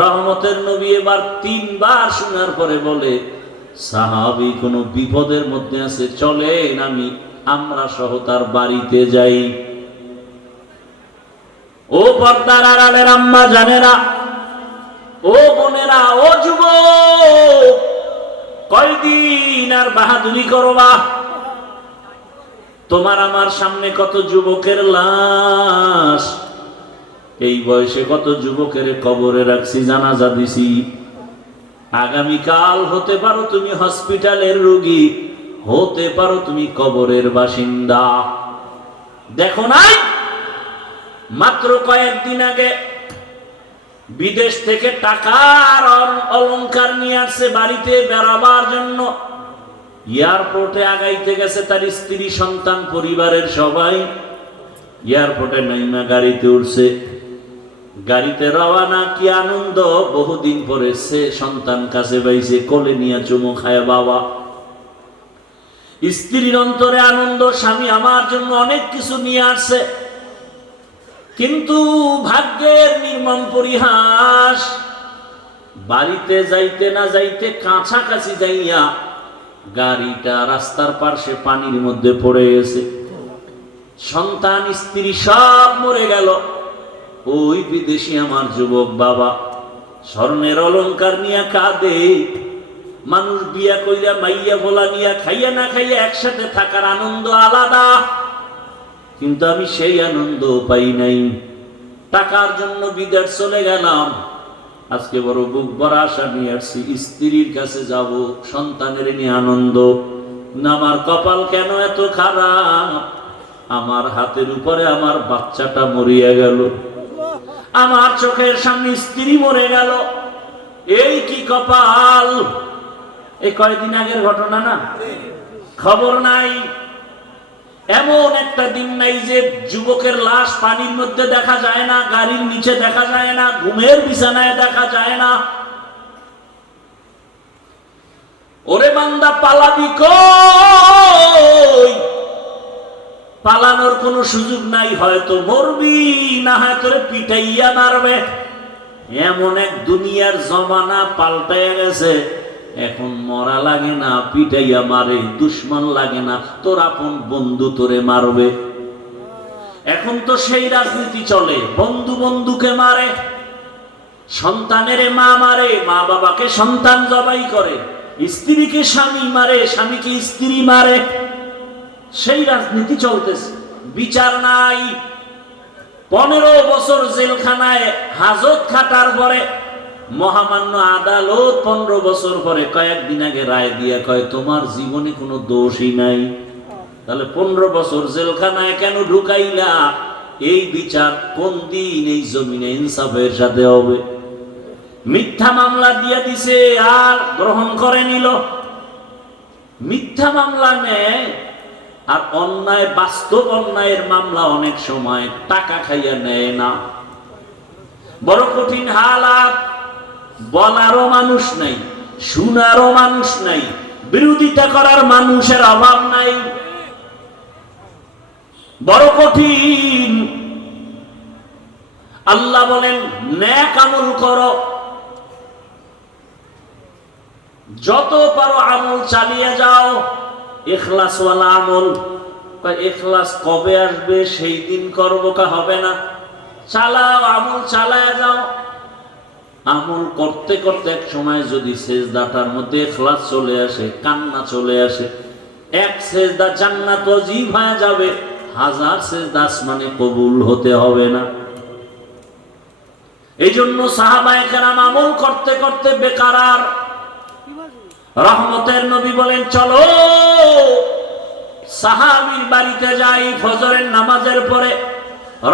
রহমতের নবী এবার 3 বার শোনার পরে বলে, সাহাবী কোন বিপদের মধ্যে আছে, চলেন আমরা সহ তার বাড়িতে যাই। ও পর্দার আড়ালের আম্মা জানেরা, ও বোনেরা, ও যুবক, কয়দিন আর বাহাদুরি করবা? তোমার আমার সামনে কত যুবকের লাশ, এই বয়সে কত যুবকের কবরে রাখছি, জানাজা দিছি। আগামীকাল হতে পারো তুমি হসপিটালের রোগী, হতে পারো তুমি কবরের বাসিন্দা। দেখো নাই মাত্র কয়েকদিন আগে বিদেশ থেকে টাকার অলংকার নিয়ে আসছে বাড়িতে বেড়াবার জন্য। এয়ারপোর্টে আগাইতে গেছে তার স্ত্রী, সন্তান, পরিবারের সবাই। এয়ারপোর্টে নাইমা গাড়িতে উঠছে, গাড়িতে রওয়ানা। কি আনন্দ! বহুদিন পরে সে সন্তান কাছে পাইছে, কোলে নিয়ে চুমু খায় বাবা। স্ত্রীর অন্তরে আনন্দ, স্বামী আমার জন্য অনেক কিছু নিয়ে আসছে। কিন্তু ভাগ্যের নির্মম পরিহাস, বাড়িতে যাইতে না যাইতে কাছাকাছি যাইয়া গাড়িটা রাস্তার পাশে পানির মধ্যে পড়ে গেছে। সন্তান, স্ত্রী সব মরে গেল। ওই বিদেশি আমার যুবক বাবা স্বর্ণের অলংকার নিয়ে কাঁদে। মানুষ বিয়া কইরা মাইয়া ভোলা নিয়া খাইয়া না খাইয়া একসাথে থাকার আনন্দ আলাদা, কিন্তু আমি সেই আনন্দ পাই নাই। টাকার জন্য বিদেশ চলে গেলাম, আজকে বড় বুক ভরা আশা নিয়ে আসছি, স্ত্রীর কাছে যাব, সন্তানের নিয়ে আনন্দ। না আমার কপাল কেন এত খারাপ, আমার হাতের উপরে আমার বাচ্চাটা মরিয়া গেল, আমার চোখের সামনে স্ত্রী মরে গেল, এই কি কপাল। এই কয়েকদিন আগের ঘটনা না, খবর নাই। এমন একটা দিন নাই যে যুবকের লাশ পানির মধ্যে দেখা যায় না, গাড়ির নিচে দেখা যায় না, ঘুমের বিছানায় দেখা যায় না। ওরে বান্দা পালাবি কই? পালানোর কোনো সুযোগ নাই, হয়তো মরবি, না হয় তোরে পিটাইয়া মারবে। এমন এক দুনিয়ার জমানা পাল্টাইয়া গেছে, এখন মরা লাগে না, পিটাইয়া মারে। দুশ্মন লাগে না, তোর আপন বন্ধু তোরে মারবে। এখন তো সেই রাজনীতি চলে, বন্ধু বন্ধুকে মারে, সন্তানের মা মারে, মা বাবাকে সন্তান জবাই করে, স্ত্রীকে স্বামী মারে, স্বামীকে স্ত্রী মারে। সেই রাজনীতি চলতেছে, বিচার নাই। 15 বছর জেলখানায় হাজত খাটার পরে মহামান্য আদালত 15 বছর পরে কয়েকদিন আগে রায় দিয়া কয় তোমার জীবনে কোনো দোষই নাই। তাহলে 15 বছর জেলখানায় কেন ঢুকাইলা? এই বিচার কোন দিন এই জমিনে ইনসাফের সাথে হবে? মিথ্যা মামলা দিয়া দিছে আর গ্রহণ করে নিল। মিথ্যা মামলা নেয় আর অন্যায়, বাস্তব অন্যায়ের মামলা অনেক সময় টাকা খাইয়া নেয় না। বড় কঠিন হালাত, বলারও মানুষ নাই, শুনারও মানুষ নাই, বিরোধিতা করার মানুষের অভাব নাই, বড় কঠিন। আল্লাহ বলেন নেক আমল করো, যত পারো আমল চালিয়ে যাও, ইখলাসওয়ালা আমল। ইখলাস কবে আসবে? সেই দিন করবো, কা হবে না? চালাও, আমল চালায় যাও। আমল করতে করতে এক সময় যদি সেজদাটার মধ্যে ইখলাস চলে আসে, কান্না চলে আসে, এক সেজদা জান্নাত ওয়াজিব হয়ে যাবে, 1000 সেজদা আসমানে কবুল হতে হবে না। এই জন্য সাহাবায়ে কেরাম আমল করতে করতে বেকারার। রহমতের নবী বলেন চলো সাহাবীর বাড়িতে যাই ফজরের নামাজের পরে।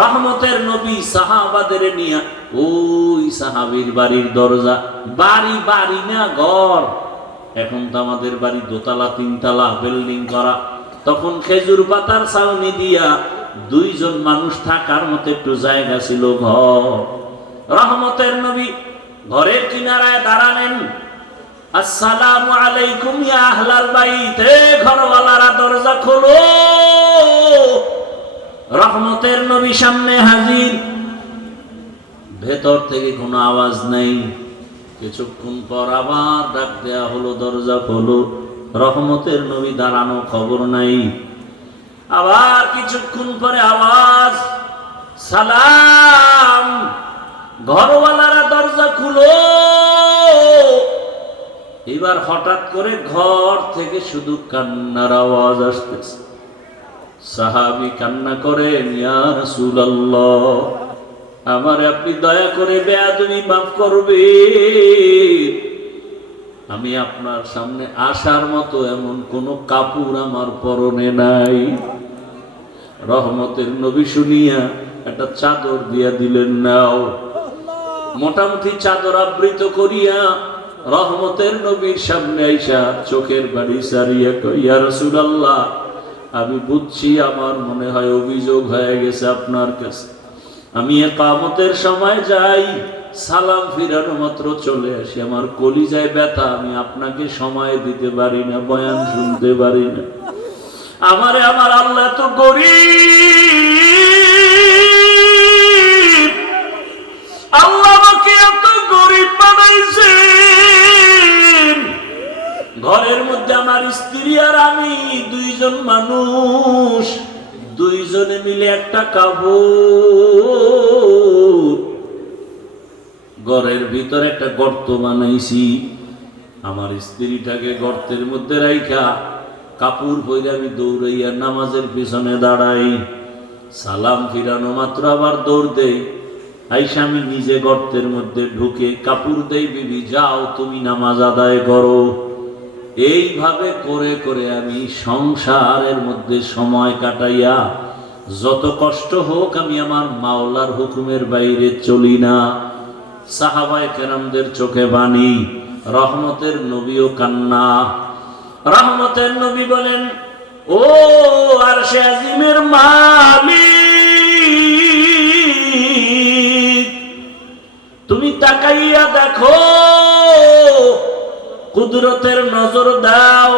রহমতের নবী সাহাবাদের নিয়ে ওই সাহাবীর বাড়ির দরজা, বাড়ি বাড়ি না ঘর, এখন তো আমাদের বাড়ি দোতলা তিনতলা বিল্ডিং করা, তখন খেজুর পাতার ছাউনি দিয়া 2 জন মানুষ থাকার মতো একটু জায়গা ছিল, ঘর। রহমতের নবী ঘরের কিনারায় দাঁড়ালেন, আসসালামু আলাইকুম ইয়া আহলাল বাইত, হে ঘরওয়ালারা দরজা খোলো। রহমতের নবী সামনে হাজির, ভেতর থেকে কোনো আওয়াজ নাই। কিছুক্ষণ পর আবার ডাক দেয়া হলো, দরজা খোলো। রহমতের নবী দাঁড়ানো, খবর নাই। আবার কিছুক্ষণ পরে আওয়াজ, সালাম, ঘরওয়ালারা দরজা খুলো। এবার হঠাৎ করে ঘর থেকে শুধু কান্নার আওয়াজ আসতেছে। সাহাবী কান্না করেন, ইয়া রাসূলুল্লাহ, আমারে আপনি দয়া করে বেয়াদবি মাফ করবেন। আমি আপনার সামনে আসার মতো এমন কোন কাপড় আমার পরনে নাই। রহমতের নবী শুনিয়া একটা চাদর দিয়া দিলেন, নাও। মোটামুটি চাদর আবৃত করিয়া রহমতের নবীর সামনে আইসা চোখের বাড়ি সারিয়া কই, ইয়া রাসূলুল্লাহ, আমি বুঝছি আমার মনে হয় অভিযোগ হয়ে গেছে আপনার কাছে। আমি ইকামতের সময় যাই, সালাম ফিরানো মাত্র চলে আসি, আমার কলিজায় ব্যথা, আমি আপনাকে সময় দিতে পারি না, বয়ান শুনতে পারি না। আমারে আমার আল্লাহ তো গরীব, আল্লাহ আমাকে এত গরীব বানাইছেন। ঘরের মধ্যে আমার স্ত্রী আর আমি 2 জন মানুষ, 2 জনে মিলে একটা কাপড়। ঘরের ভিতরে একটা গর্ত বানাইছি, আমার স্ত্রীটাকে গর্তের মধ্যে রাইখা কাপড় পরে আমি দৌড়াইয়া নামাজের পিছনে দাঁড়াই। সালাম ফিরানো মাত্র আবার দৌড় দেই, আইসা আমি নিজে গর্তের মধ্যে ঢুকে কাপড় দেই, বিবি যাও তুমি নামাজ আদায় করো। এইভাবে করে করে আমি সংসারের মধ্যে সময় কাটাইয়া যত কষ্ট হোক আমি আমার মাওলার হুকুমের বাইরে চলি না। সাহাবায়ে কেরামদের চোখে বাণী, রহমতের নবীও কান্না। রহমতের নবী বলেন, ও আরশে আজিমের মালিক, তুমি তাকাইয়া দেখো, কুদরতের নজর দাও,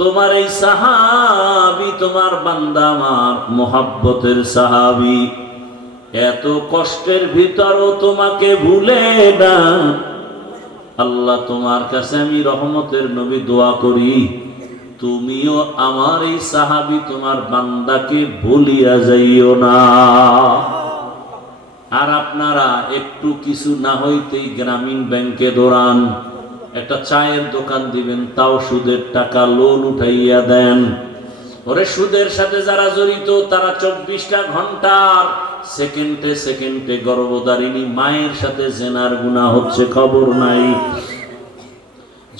তোমার এই সাহাবী, তোমার বান্দা আমার মুহাব্বতের সাহাবী, এত কষ্টের ভিতরও তোমাকে ভুলে না। আল্লাহ, তোমার কাছে আমি রহমতের নবী দোয়া করি, তুমিও আমার এই সাহাবী তোমার বান্দাকে ভুলিয়া যাইও না। আর আপনারা একটু কিছু না হইতেই গ্রামীণ ব্যাংকে দৌড়ান, একটা চায়ের দোকান দিবেন, তাও সুদের টাকা লোন উঠাইয়া দেন। ওরে সুদের সাথে যারা জড়িত তারা 24টা ঘন্টার সেকেন্ডে সেকেন্ডে গর্ভধারিণী মায়ের সাথে জেনার গুনাহ হচ্ছে, খবর নাই।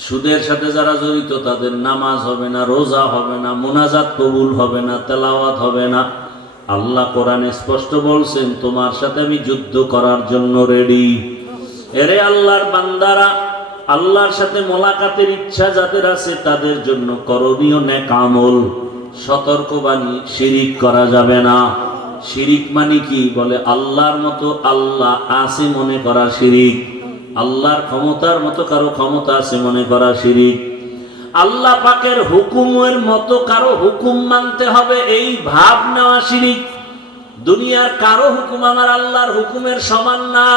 সুদের সাথে যারা জড়িত তাদের নামাজ হবে না, রোজা হবে না, মুনাজাত কবুল হবে না, তেলাওয়াত হবে না। আল্লাহ কোরআনে স্পষ্ট বলছেন, তোমার সাথে আমি যুদ্ধ করার জন্য রেডি। এরে আল্লাহর বান্দারা, আল্লাহর সাথে মোলাকাতের ইচ্ছা যাদের আছে তাদের জন্য করণীয় নেক আমল। সতর্কবাণী, শিরিক করা যাবে না। শিরিক মানে কি? বলে আল্লাহর মতো আল্লাহ আছে মনে করা শিরিক, আল্লাহর ক্ষমতার মতো কারো ক্ষমতা আছে মনে করা শিরিক, আল্লাহ পাকের হুকুমের মতো কারো হুকুম মানতে হবে এই ভাব নেওয়া শিরিক। দুনিয়ার কারো হুকুম আমার আল্লাহর হুকুমের সমান না।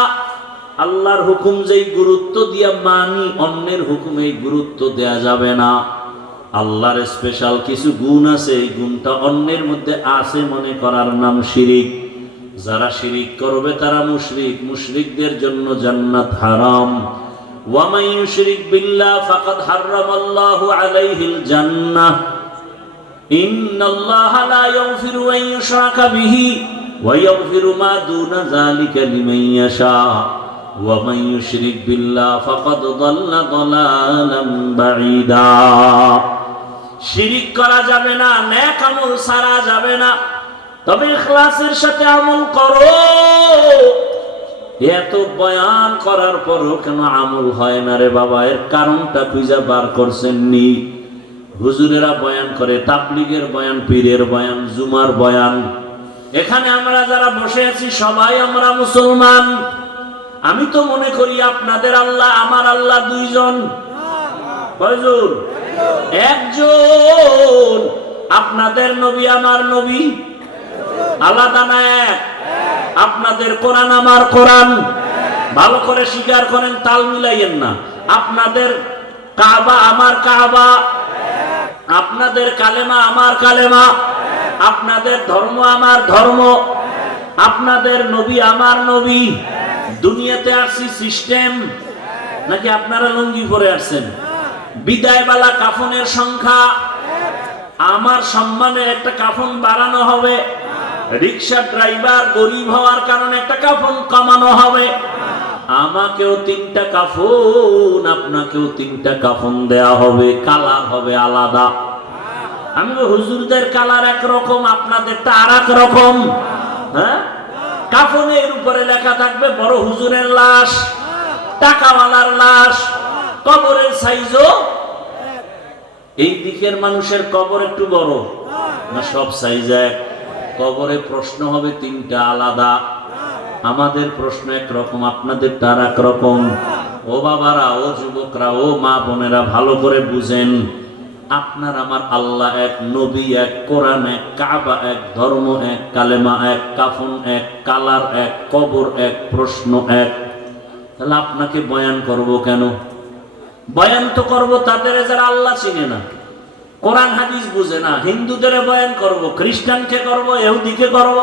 আল্লাহর হুকুম যেই গুরুত্ব দিয়া মানি, অন্যের হুকুমে গুরুত্ব দেয়া যাবে না। আল্লাহর স্পেশাল কিছু গুণ আছে, এই গুণটা অন্যের মধ্যে আছে মনে করার নাম শিরিক। যারা শিরিক করবে তারা মুশরিক, মুশরিকদের জন্য জান্নাত হারাম। ওয়া মান ইউশরিক বিল্লাহ ফাকাদ হারামাল্লাহু আলাইহিল জান্নাহ, ইন্নাল্লাহা লা ইয়াগফিরু আন ইউশরাকা বিহি ওয়া ইয়াগফিরু মা দুনা যালিকা লিমান ইয়াশা, ওয়া মান ইউশরিক বিল্লাহ ফাকাদ দাল্লা দালালান বাঈদা। শিরিক করা যাবে না, নেক আমল সারা যাবে না, তবে ইখলাসের সাথে আমল করো। এত বয়ান করার পরও কেন আমল হয় না রে বাবা? এর কারণটা খুঁজে বার করছেন নি? হুজুরেরা বয়ান করে, তাবলীগের বয়ান, পীরের বয়ান, জুমার বয়ান। এখানে আমরা যারা বসে আছি সবাই আমরা মুসলমান। আমি তো মনে করি আপনাদের আল্লাহ আমার আল্লাহ দুইজন। কয়জন? একজন। আপনাদের নবী আমার নবী আলাদা না এক? আপনাদের কোরআন আমার কোরআন। ভালো করে স্বীকার করেন, তাল মিলাইয়েন না। আপনাদের কাবা আমার কাবা, আপনাদের কালেমা আমার কালেমা, আপনাদের ধর্ম আমার ধর্ম, আপনাদের নবী আমার নবী। দুনিয়াতে আসছি সিস্টেম নাকি আপনারা লুঙ্গি পরে আসছেন? বিদায়বেলা কাফনের সংখ্যা, আমার সম্মানে একটা কাফন বাড়ানো হবে, রিক্সা ড্রাইভার গরিব হওয়ার কারণে একটা কাফন কমানো হবে। আমাকেও 3টা কাফন, আপনাকেও 3টা কাফন দেয়া হবে, কালার হবে আলাদা। আমি হুজুরদের কালার একরকম, আপনাদেরটা আর এক রকম। হ্যাঁ, কাফনের উপরে লেখা থাকবে বড় হুজুরের লাশ, টাকাওয়ালার লাশ, কবরের সাইজও। এই দিকের মানুষের কবর একটু বড় না সব সাইজ এক? কবরে প্রশ্ন হবে 3টা আলাদা। আমাদের প্রশ্ন একরকম, আপনাদের তার একরকম। ও বাবারা, ও যুবকরা, ও মা বোনেরা, ভালো করে বুঝেন, আপনার আমার আল্লাহ এক, নবী এক, কোরআন এক, কাবা এক, ধর্ম এক, কালেমা এক, কাফন এক, কালার এক, কবর এক, প্রশ্ন এক। তাহলে আপনাকে বয়ান করব কেন? বয়ান তো করব তাদের যারা আল্লাহ চিনে না, কোরআন হাদিস বুঝে না। হিন্দুদের বয়ান করব, খ্রিস্টানকে করব, ইহুদিকে করব।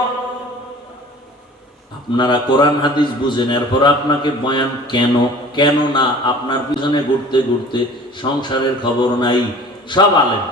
আপনারা কোরআন হাদিস বুঝেন, এরপর আপনাকে বয়ান কেন? কেন না? আপনার পিছনে ঘুরতে ঘুরতে সংসারের খবর নাই। সব আলেম,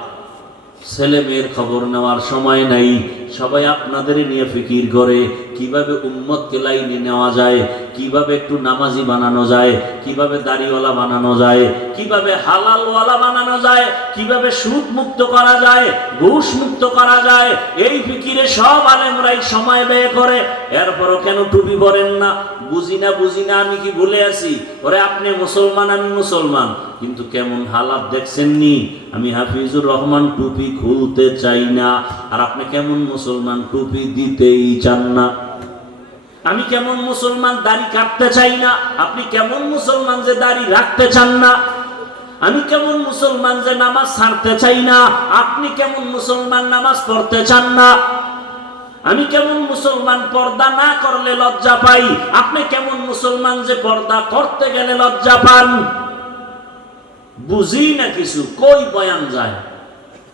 ছেলে মেয়ের খবর নেওয়ার সময় নাই। সবাই আপনাদের নিয়ে ফিকির করে কিভাবে উম্মতকে লাইনে নেওয়া যায়, কিভাবে একটু নামাজি বানানো যায়, কিভাবে দাড়িওয়ালা বানানো যায়, কিভাবে হালালওয়ালা বানানো যায়, কিভাবে সুদ মুক্ত করা যায়, ঘুষ মুক্ত করা যায়, এই ফিকিরে সব আলেমরাই সময় ব্যয় করে। এরপরও কেন টুপি পরেন না? বুঝি না, আমি কি ভুলে আছি? ওরে আপনি মুসলমান, আমি মুসলমান, কিন্তু কেমন হালাত দেখছেননি? আমি হাফিজুর রহমান টুপি খুলতে চাই না, আর আপনি কেমন মুসলমান টুপি দিতেই চান না। আমি কেমন মুসলমান দাড়ি কাটতে চাই না, আপনি কেমন মুসলমান যে দাড়ি রাখতে চান না। আমি কেমন মুসলমান যে নামাজ ছাড়তে চাই না, আপনি কেমন মুসলমান নামাজ পড়তে চান না। আমি কেমন মুসলমান পর্দা না করলে লজ্জা পাই, আপনি কেমন মুসলমান যে পর্দা করতে গেলে লজ্জা পান। বুঝি না কিছু, কই বয়ান যায়।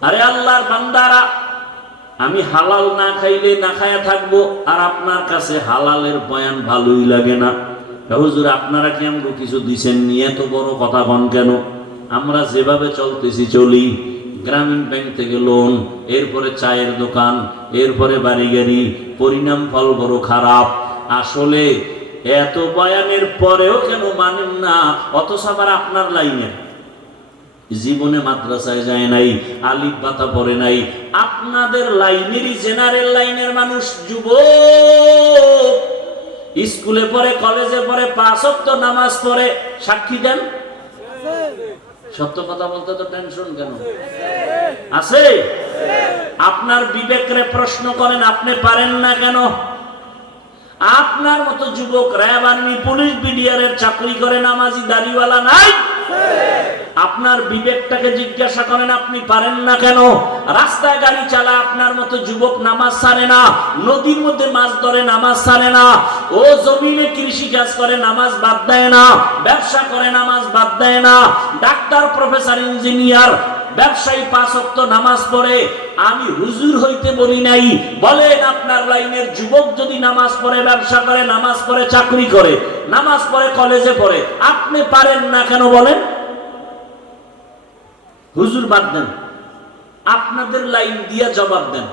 আরে আল্লাহর বান্দারা, আমি হালাল না খাইলে না খায়া থাকবো, আর আপনার কাছে হালালের বয়ান ভালোই লাগে না। হুজুর আপনারা কি আমাকে কিছু দিছেন নিয়ে এত বড় কথা বন কেন? আমরা যেভাবে চলতেছি চলি, গ্রামীণ ব্যাংক থেকে লোন, এরপরে চায়ের দোকান, এরপরে বাড়ি গাড়ি, পরিণাম ফল বড় খারাপ। আসলে এত বয়ানের পরেও কেন মানেন না? অথচ আবার আপনার লাইনের জীবনে মাদ্রাসায় যায় নাই, আলিফ বাতা পড়ে নাই, আপনাদের লাইনেরই জেনারেল লাইনের মানুষ, যুবক, স্কুলে পড়ে, কলেজে পড়ে, 5 ওয়াক্ত নামাজ পড়ে, সাক্ষী দেন। সত্য কথা বলতে তো টেনশন কেন আছে? আপনার বিবেকরে প্রশ্ন করেন, আপনি পারেন না কেন? আপনার মতো যুবক র্যাব, আর্মি, পুলিশ, বিডিআর চাকরি করে, নামাজি দাড়িওয়ালা নাই। আপনার বিবেকটাকে জিজ্ঞাসা করেন, আপনি পারেন না কেন? রাস্তায় গাড়ি চালায় আপনার মতো যুবক নামাজ ছাড়ে না, নদীর মধ্যে মাছ ধরে নামাজ ছাড়ে না, ও জমিনে কৃষি কাজ করে নামাজ বাদ দেয় না, ব্যবসা করে নামাজ বাদ দেয় না, ডাক্তার, প্রফেসর, ইঞ্জিনিয়ার, ব্যবসায়ী 5 ওয়াক্ত নামাজ পড়ে। আমি হুজুর হইতে বলি নাই। বলেন আপনার লাইনের যুবক যদি নামাজ পড়ে, ব্যবসা করে, নামাজ পড়ে, চাকরি করে, নামাজ পড়ে, কলেজে পড়ে, আপনি পারেন না কেন বলেন? হুজুর বাদ দেন, আপনাদের লাইন দিয়ে জবাব দেন।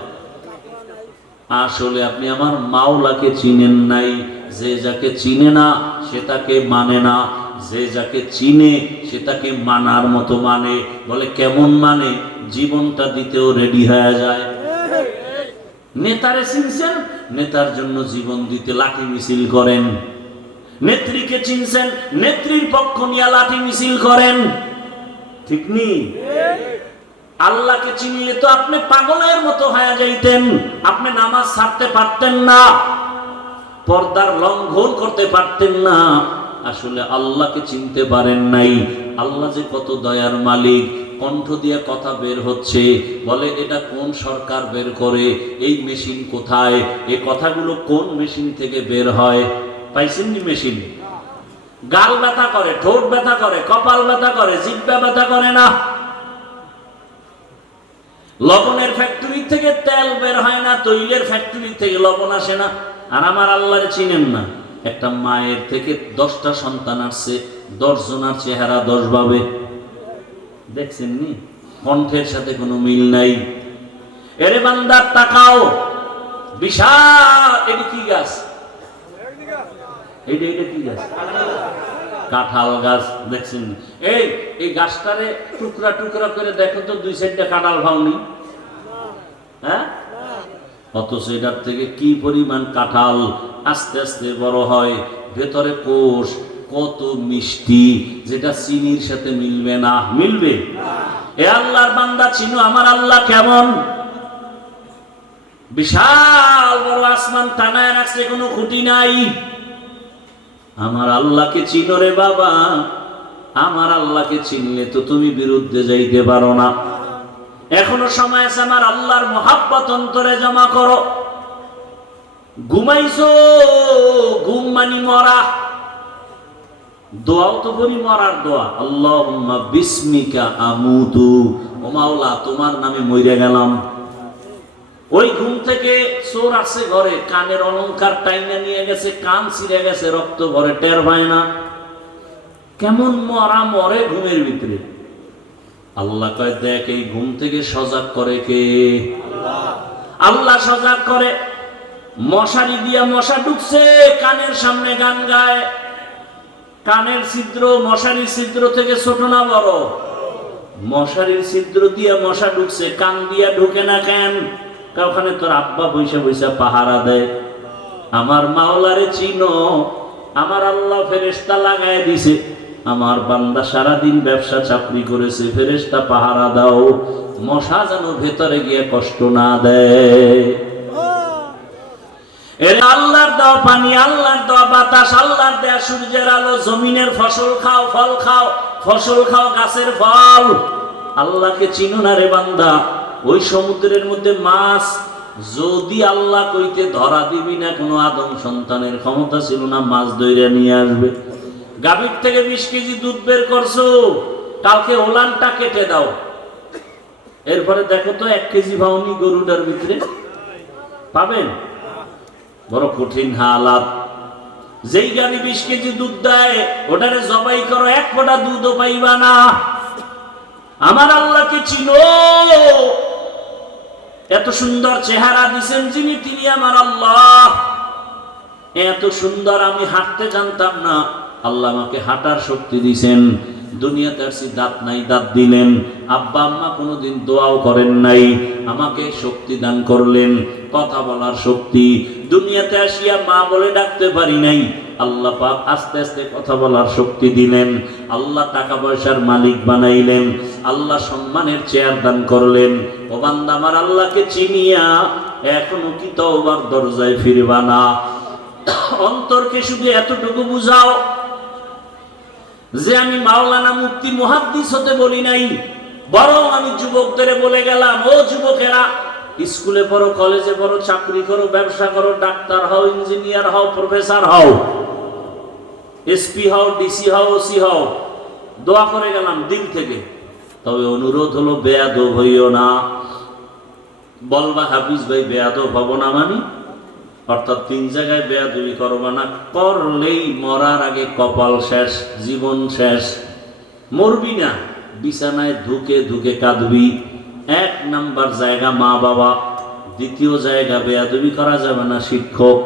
আসলে আপনি আমার মাওলাকে চিনেন নাই। যে যাকে চিনে না সে তাকে মানে না, যে যাকে চিনে সে তাকে মানার মতো মানে। বলে কেমন মানে? জীবনটা দিতেও রেডি হয়ে যায়। নেতারে চিনছেন, নেতার জন্য জীবন দিতে লাঠি মিছিল করেন। নেত্রীকে চিনছেন, নেত্রীর পক্ষ নিয়ে লাঠি মিছিল করেন। ঠিক নি? আল্লাহকে চিনলে তো আপনি পাগলের মতো হয়ে যাইতেন, আপনি নামাজ ছাড়তে পারতেন না, পর্দার লঙ্ঘন করতে পারতেন না। আসলে আল্লাহকে চিনতে পারেন নাই। আল্লাহ যে কত দয়ার মালিক। কণ্ঠ দিয়ে কথা বের হচ্ছে, বলে এটা কোন সরকার বের করে, এই মেশিন কোথায়, এই কথাগুলো কোন মেশিন থেকে বের হয়? পাইছেন নি মেশিন? গাল ব্যথা করে, ঠোঁট ব্যথা করে, কপাল ব্যথা করে, জিহ্বা ব্যথা করে না। লবণের ফ্যাক্টরি থেকে তেল বের হয় না, তৈলের ফ্যাক্টরি থেকে লবণ আসে না। আর আমার আল্লাহরে চিনেন না। একটা মায়ের থেকে 10টা সন্তান আসছে, 10 জনের চেহারা 10 ভাবে। দেখছেন নি? কণ্ঠের সাথে কোনো মিল নাই। এরে বান্দার তাকাও, বিশাল, এটা কি গাছ? এটা কি গাছ? কাঁঠাল গাছ। দেখছেন? এই গাছটারে টুকরা টুকরা করে দেখো তো, 2-4টা কাঁঠাল ভাওনি। হ্যাঁ? অথচ এটার থেকে কি পরিমাণ কাঁঠাল আস্তে আস্তে বড় হয়, ভেতরে কোষ কত মিষ্টি, যেটা চিনির সাথে মিলবে না। মিলবে? এ আল্লাহর বান্দা চিনো আমার আল্লাহ কেমন? বিশাল বড় আসমান টানায় রাখছে, কোনো খুঁটি নাই। আমার আল্লাহকে চিনো রে বাবা। আমার আল্লাহকে চিনলে তো তুমি বিরুদ্ধে যাইতে পারো না। এখনো সময় আছে, আমার আল্লাহর মহাব্বত অন্তরে জমা করো। ঘুমাইছো, ঘুম মানি মরা। দোয়াও তো করি মরার দোয়া, আল্লাহুম্মা বিসমিকা আমুতু, ও মাওলা তোমার নামে মইরা গেলাম। ওই ঘুম থেকে চোর আসছে ঘরে, কানের অলংকার টাইনা নিয়ে গেছে, কান ছিঁড়ে গেছে, রক্ত ঘরে টের পায় না। কেমন মরা মরে ঘুমের ভিতরে। আল্লাহ কয় দেখ, এই ঘুম থেকে সজাগ করে কে? আল্লাহ সজাগ করে। মশারি দিয়া মশা ঢুকছে, কানের সামনে গান গায়। কানের ছিদ্র মশারির ছিদ্র থেকে ছোট না বড়? মশারির ছিদ্র দিয়া মশা ঢুকছে, কান দিয়া ঢুকে না কেন? ওখানে তোর আব্বা বৈশা বৈশা পাহারা দেয়। আমার মাওলারে চিনো, আমার আল্লাহ ফেরেশতা লাগায় দিছে। আমার বান্দা সারাদিন ব্যবসা চাকরি করেছে, ফেরেশতা পাহারা দাও, মশা যেন ভেতরে গিয়ে কষ্ট না দেয়। আল্লাহর দেওয়া পানি, আল্লাহর দেওয়া বাতাস, আল্লাহর দেওয়া সূর্যের আলো, জমিনের ফসল খাও, ফল খাও, ফসল খাও, গাছের ফল। আল্লাহকে চিনো না রে বান্দা। ওই সমুদ্রের মধ্যে মাছ যদি আল্লাহ কইতে ধরা দিবি না, কোনো আদম সন্তানের ক্ষমতা ছিল না মাছ ধইরা নিয়ে আসবে। গাভীর থেকে 20 কেজি দুধ বের করছো, কালকে ওলানটা কেটে দাও, এরপরে দেখো তো 1 কেজি ভাউনি গরুটার ভিতরে পাবেন? বড় কঠিন হালাত। যেই গাভী 20 কেজি দুধ দেয়, ওটারে জবাই করো, 1 ফোঁটা দুধও পাইবা না। আমার আল্লাহকে চিনো। এত সুন্দর চেহারা দিছেন যিনি, তিনি আমার আল্লাহ। এত সুন্দর আমি হাঁটতে জানতাম না, আল্লাহ আমাকে হাঁটার শক্তি দিছেন। দুনিয়াতে আসছি, দাঁত নাই, দাঁত দিলেন। আব্বা আম্মা কোনোদিন দোয়াও করেন নাই, আমাকে শক্তি দান করলেন, কথা বলার শক্তি। দুনিয়াতে আসিয়া মা বলে ডাকতে পারি নাই, আল্লাহ পাক আস্তে আস্তে কথা বলার শক্তি দিলেন। আল্লাহ টাকা পয়সার মালিক বানাইলেন, আল্লাহ সম্মানের চেয়ার দান করলেন। ও বান্দা, আমার আল্লাহকে চিনিয়া এখনো কি তওবার দরজায় ফিরবা না? অন্তরকে শুধু এতটুকু বুঝাও যে আমি মাওলানা মুফতি মুহাদ্দিস হতে বলি নাই, বরং আমি যুবকদের বলে গেলাম, ও যুবকেরা, স্কুলে পড়ো, কলেজে পড়ো, চাকরি করো, ব্যবসা করো, ডাক্তার হও, ইঞ্জিনিয়ার হও, প্রফেসর হও, এসপি হও, ডিসি হও, ওসি হও, দোয়া করে গেলাম দিল থেকে। তবে অনুরোধ হলো, বেয়াদব হইও না। বলবা হাফিজ ভাই বেয়াদব হব না মানে? অর্থাৎ 3 জায়গায় বেয়াদবি করবা না, করলেই মরার আগে কপাল শেষ, জীবন শেষ। মরবি না, বিছানায় ধুকে ধুকে কাঁদবি। 1 নাম্বার জায়গা মা বাবা, 2য় জায়গা বেয়াদবি করা যাবে না শিক্ষক,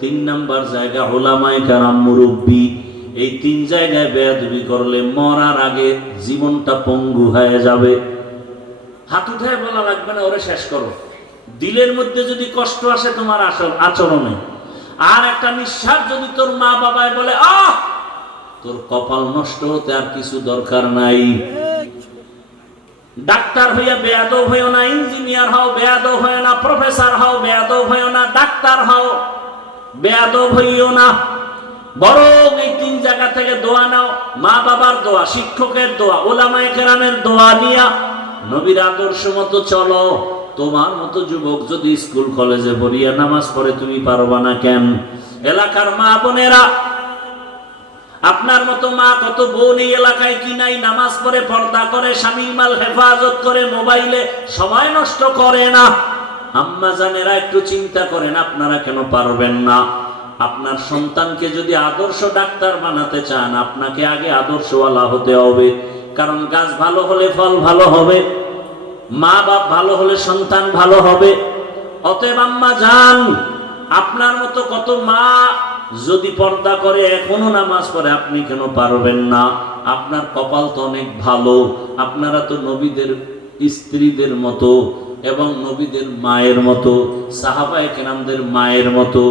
3 নাম্বার জায়গা ওলামায়ে কেরাম মুরব্বী। এই 3 জায়গায় বেয়াদবি করলে মরার আগে জীবনটা পঙ্গু হয়ে যাবে। হাত উঠায় বলা লাগবে না ওরে শেষ করো। দিলের মধ্যে যদি কষ্ট আসে তোমার আচরণে, আর একটা নিঃশ্বাস যদি তোর মা বাবায় বলে আহ, তোর কপাল নষ্ট হতে আর কিছু দরকার নাই। ডাক্তার হইয়া বেয়াদব হইও না, ইঞ্জিনিয়ার হও বেয়াদব হইও না, প্রফেসর হও বেয়াদব হইও না, ডাক্তার হও বেয়াদব হইও না। বরং এই 3 জায়গা থেকে দোয়া নাও, মা বাবার দোয়া, শিক্ষকের দোয়া, ওলামায়ে কেরামের দোয়া নিয়া নবীর আদর্শ মতো চলো। তোমার মতো যুবক যদি স্কুল কলেজে পড়িয়া নামাজ পড়ে, তুমি পারবা না কেন? এলাকার মা বোনেরা, আপনার মতো মা কত বোন এই এলাকায় কি নাই? নামাজ পড়ে, পর্দা করে, স্বামীর মাল হেফাজত করে, মোবাইলে সময় নষ্ট করে না। আম্মা জানেরা একটু চিন্তা করেন, আপনারা কেন পারবেন না? আপনার সন্তানকে যদি আদর্শ ডাক্তার বানাতে চান, আপনাকে আগে আদর্শওয়ালা হতে হবে। কারণ গাছ ভালো হলে ফল ভালো হবে, মা বাপ ভালো হলে সন্তান ভালো হবে। অতএব আম্মা জান, আপনার মতো কত মা যদি পর্দা করে, এখনো নামাজ পড়ে, আপনি কেন পারবেন না? আপনার কপাল তো অনেক ভালো। আপনারা তো নবীদের স্ত্রীদের মতো এবং নবীদের মায়ের মতো, সাহাবায়ে কেরামদের মায়ের মতো।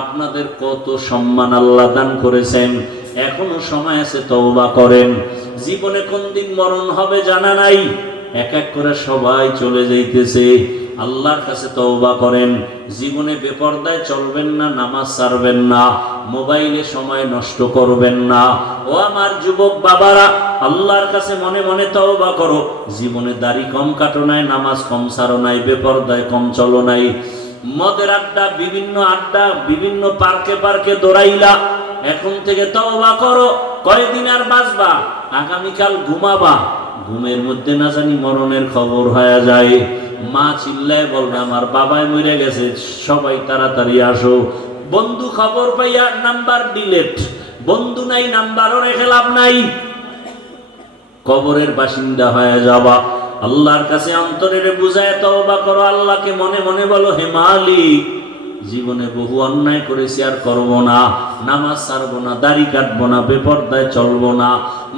আপনাদের কত সম্মান আল্লাহ দান করেছেন। এখনো সময় আছে, তওবা করেন। জীবনে কোন দিন মরণ হবে জানা নাই, এক এক করে সবাই চলে যাইতেছে। আল্লাহর কাছে তওবা করেন। জীবনে বেপরদায় চলবেন না, নামাজ ছাড়বেন না, মোবাইলে সময় নষ্ট করবেন না। ও আমার যুবক বাবারা, আল্লাহর কাছে মনে মনে তওবা করো। জীবনে দাড়ি কম কাটো নাই, নামাজ কম ছাড়ো নাই, বেপরদায় কম চলো নাই, মদের আড্ডা, বিভিন্ন পার্কে পার্কে দৌড়াইলা। এখন থেকে তওবা করো। কয়দিন আর বাঁচবা? আগামীকাল ঘুমাবা, ঘুমের মধ্যে না জানি মরণের খবর হয়ে যায়। মা চিল্লায় বলবে আমার বাবাই মরে গেছে, সবাই তাড়াতাড়ি আসো। বন্ধু খবর পাইয়া নাম্বার ডিলেট, বন্ধু নাই, নাম্বারও রেখে লাভ নাই, কবরের বাসিন্দা হয়ে যাবা। আল্লাহর কাছে অন্তরের বুঝায় তওবা করো। আল্লাহকে মনে মনে বলো, হে মালিক, জীবনে বহু অন্যায় করেছি, আর করব না, নামাজ ছাড়বো না, দাড়ি কাটবো না, বেপরদায় চলবো না,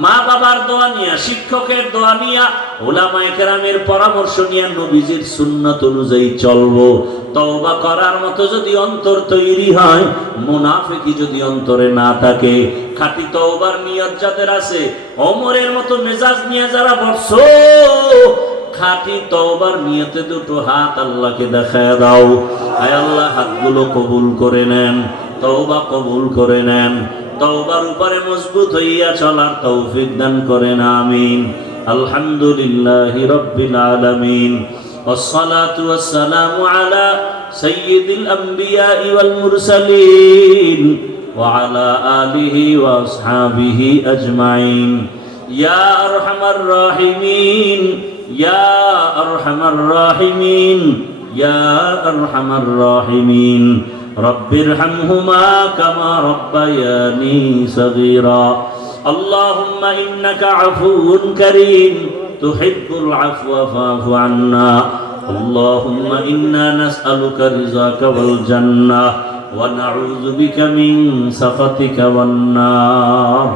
মা বাবার দোয়া নিয়া, শিক্ষকের দোয়া নিয়া, উলামায়ে কেরামের পরামর্শ নিয়ে নবীজির সুন্নাত অনুযায়ী চলবো। তওবা করার মতো যদি অন্তর তৈরি হয়, মুনাফিকি যদি অন্তরে না থাকে, খাঁটি তওবার নিয়ত যাদের আছে, ওমরের মতো মেজাজ নিয়ে যারা বসছো, খাঁটি তওবার নিয়তে দুটো হাত আল্লাহকে দেখায় দাও। আয় আল্লাহ, হাতগুলো কবুল করে নেন, তওবা কবুল করে নেন, তওবার উপরে মজবুত হইয়া চলার তৌফিক দান করেন, আমিন। আলহামদুলিল্লাহি রাব্বিল আলামিন, ওয়াসসালাতু ওয়াসসালামু আলা সাইয়্যিদিল আমবিয়াই ওয়াল মুরসালিন ওয়া আলা আলিহি ওয়া আসহাবিহি আজমাইন। ইয়া আরহামার রাহিমিন, ইয়া আরহামার রাহিমিন, ইয়া আরহামার রাহিমিন। রব্বিরহামহুমা কামা রব্বায়ানি সগীরা। আল্লাহুম্মা ইন্নাকা আফুউন কারীম তুহিব্বুল আফওয়া ফা'ফু আন্না। আল্লাহুম্মা ইন্না নাসআলুকা রিযাকা ওয়াল জান্নাহ ওয়া নাউযু বিকা মিন সাখাতিকা ওয়ান নার।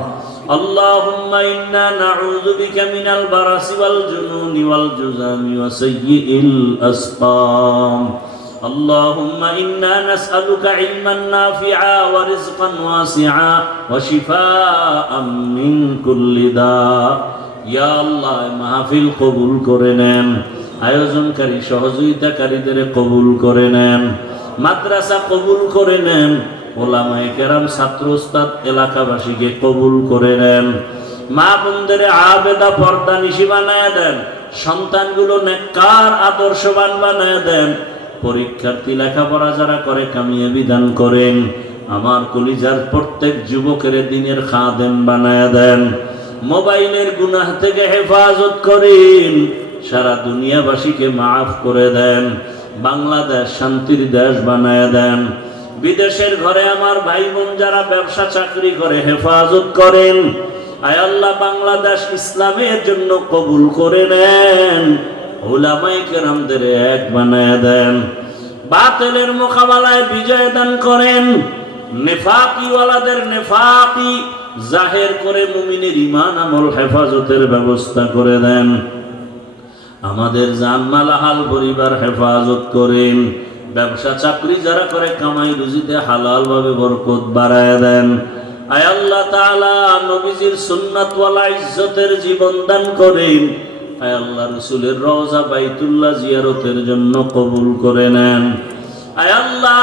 اللهم إنا نعوذ بك من البرص والجنون والجذام وسيء الأسقام. اللهم إنا نسألك علما نافعا ورزقا واسعا وشفاء من كل داء. يا الله মাহফিল কবুল করে নেন, আয়োজনকারী সহযোগিতাকারীদের কবুল করে নেন, মাদ্রাসা কবুল করে নেন, ওলামায়ে কেরাম, ছাত্র ওস্তাদ, এলাকাবাসীকে কবুল করে নেন। মা বোনদের আবেদা পর্দানিশী বানায় দেন, সন্তানগুলো নেককার আদর্শবান বানায় দেন, পরীক্ষার্থী লেখাপড়া যারা করে কামিয়াবি দান করেন। আমার কলিজার প্রত্যেক যুবকের দিনের খাদেম বানায় দেন, মোবাইলের গুনাহ থেকে হেফাজত করেন, সারা দুনিয়াবাসীকে মাফ করে দেন, বাংলাদেশ শান্তির দেশ বানায় দেন। বিদেশের ঘরে আমার ভাই বোন যারা ব্যবসা চাকরি করে হেফাজত করেন। আয় আল্লাহ, বাংলাদেশ ইসলামের জন্য কবুল করে নেন, উলামায়ে কেরামদের এক বানায় দেন, বাতিলের মোকাবেলায় বিজয় দান করেন, নেফাকি ওয়ালাদের নেফাকি জাহের করে মুমিনের ঈমান আমল হেফাজতের ব্যবস্থা করে দেন। আমাদের জানমাল হাল পরিবার হেফাজত করেন, ব্যবসা চাকরি যারা করে কামাই রুজিতে হালাল ভাবে বরকত বাড়ায় দেন। আয় আল্লাহ তাআলা, নবীজির সুন্নাত ওয়ালা ইজ্জতের জীবন দান করেন। আয় আল্লাহ, রাসূলের রওজা বাইতুল্লাহ জিয়ারতের জন্য কবুল করে নেন। আয় আল্লাহ,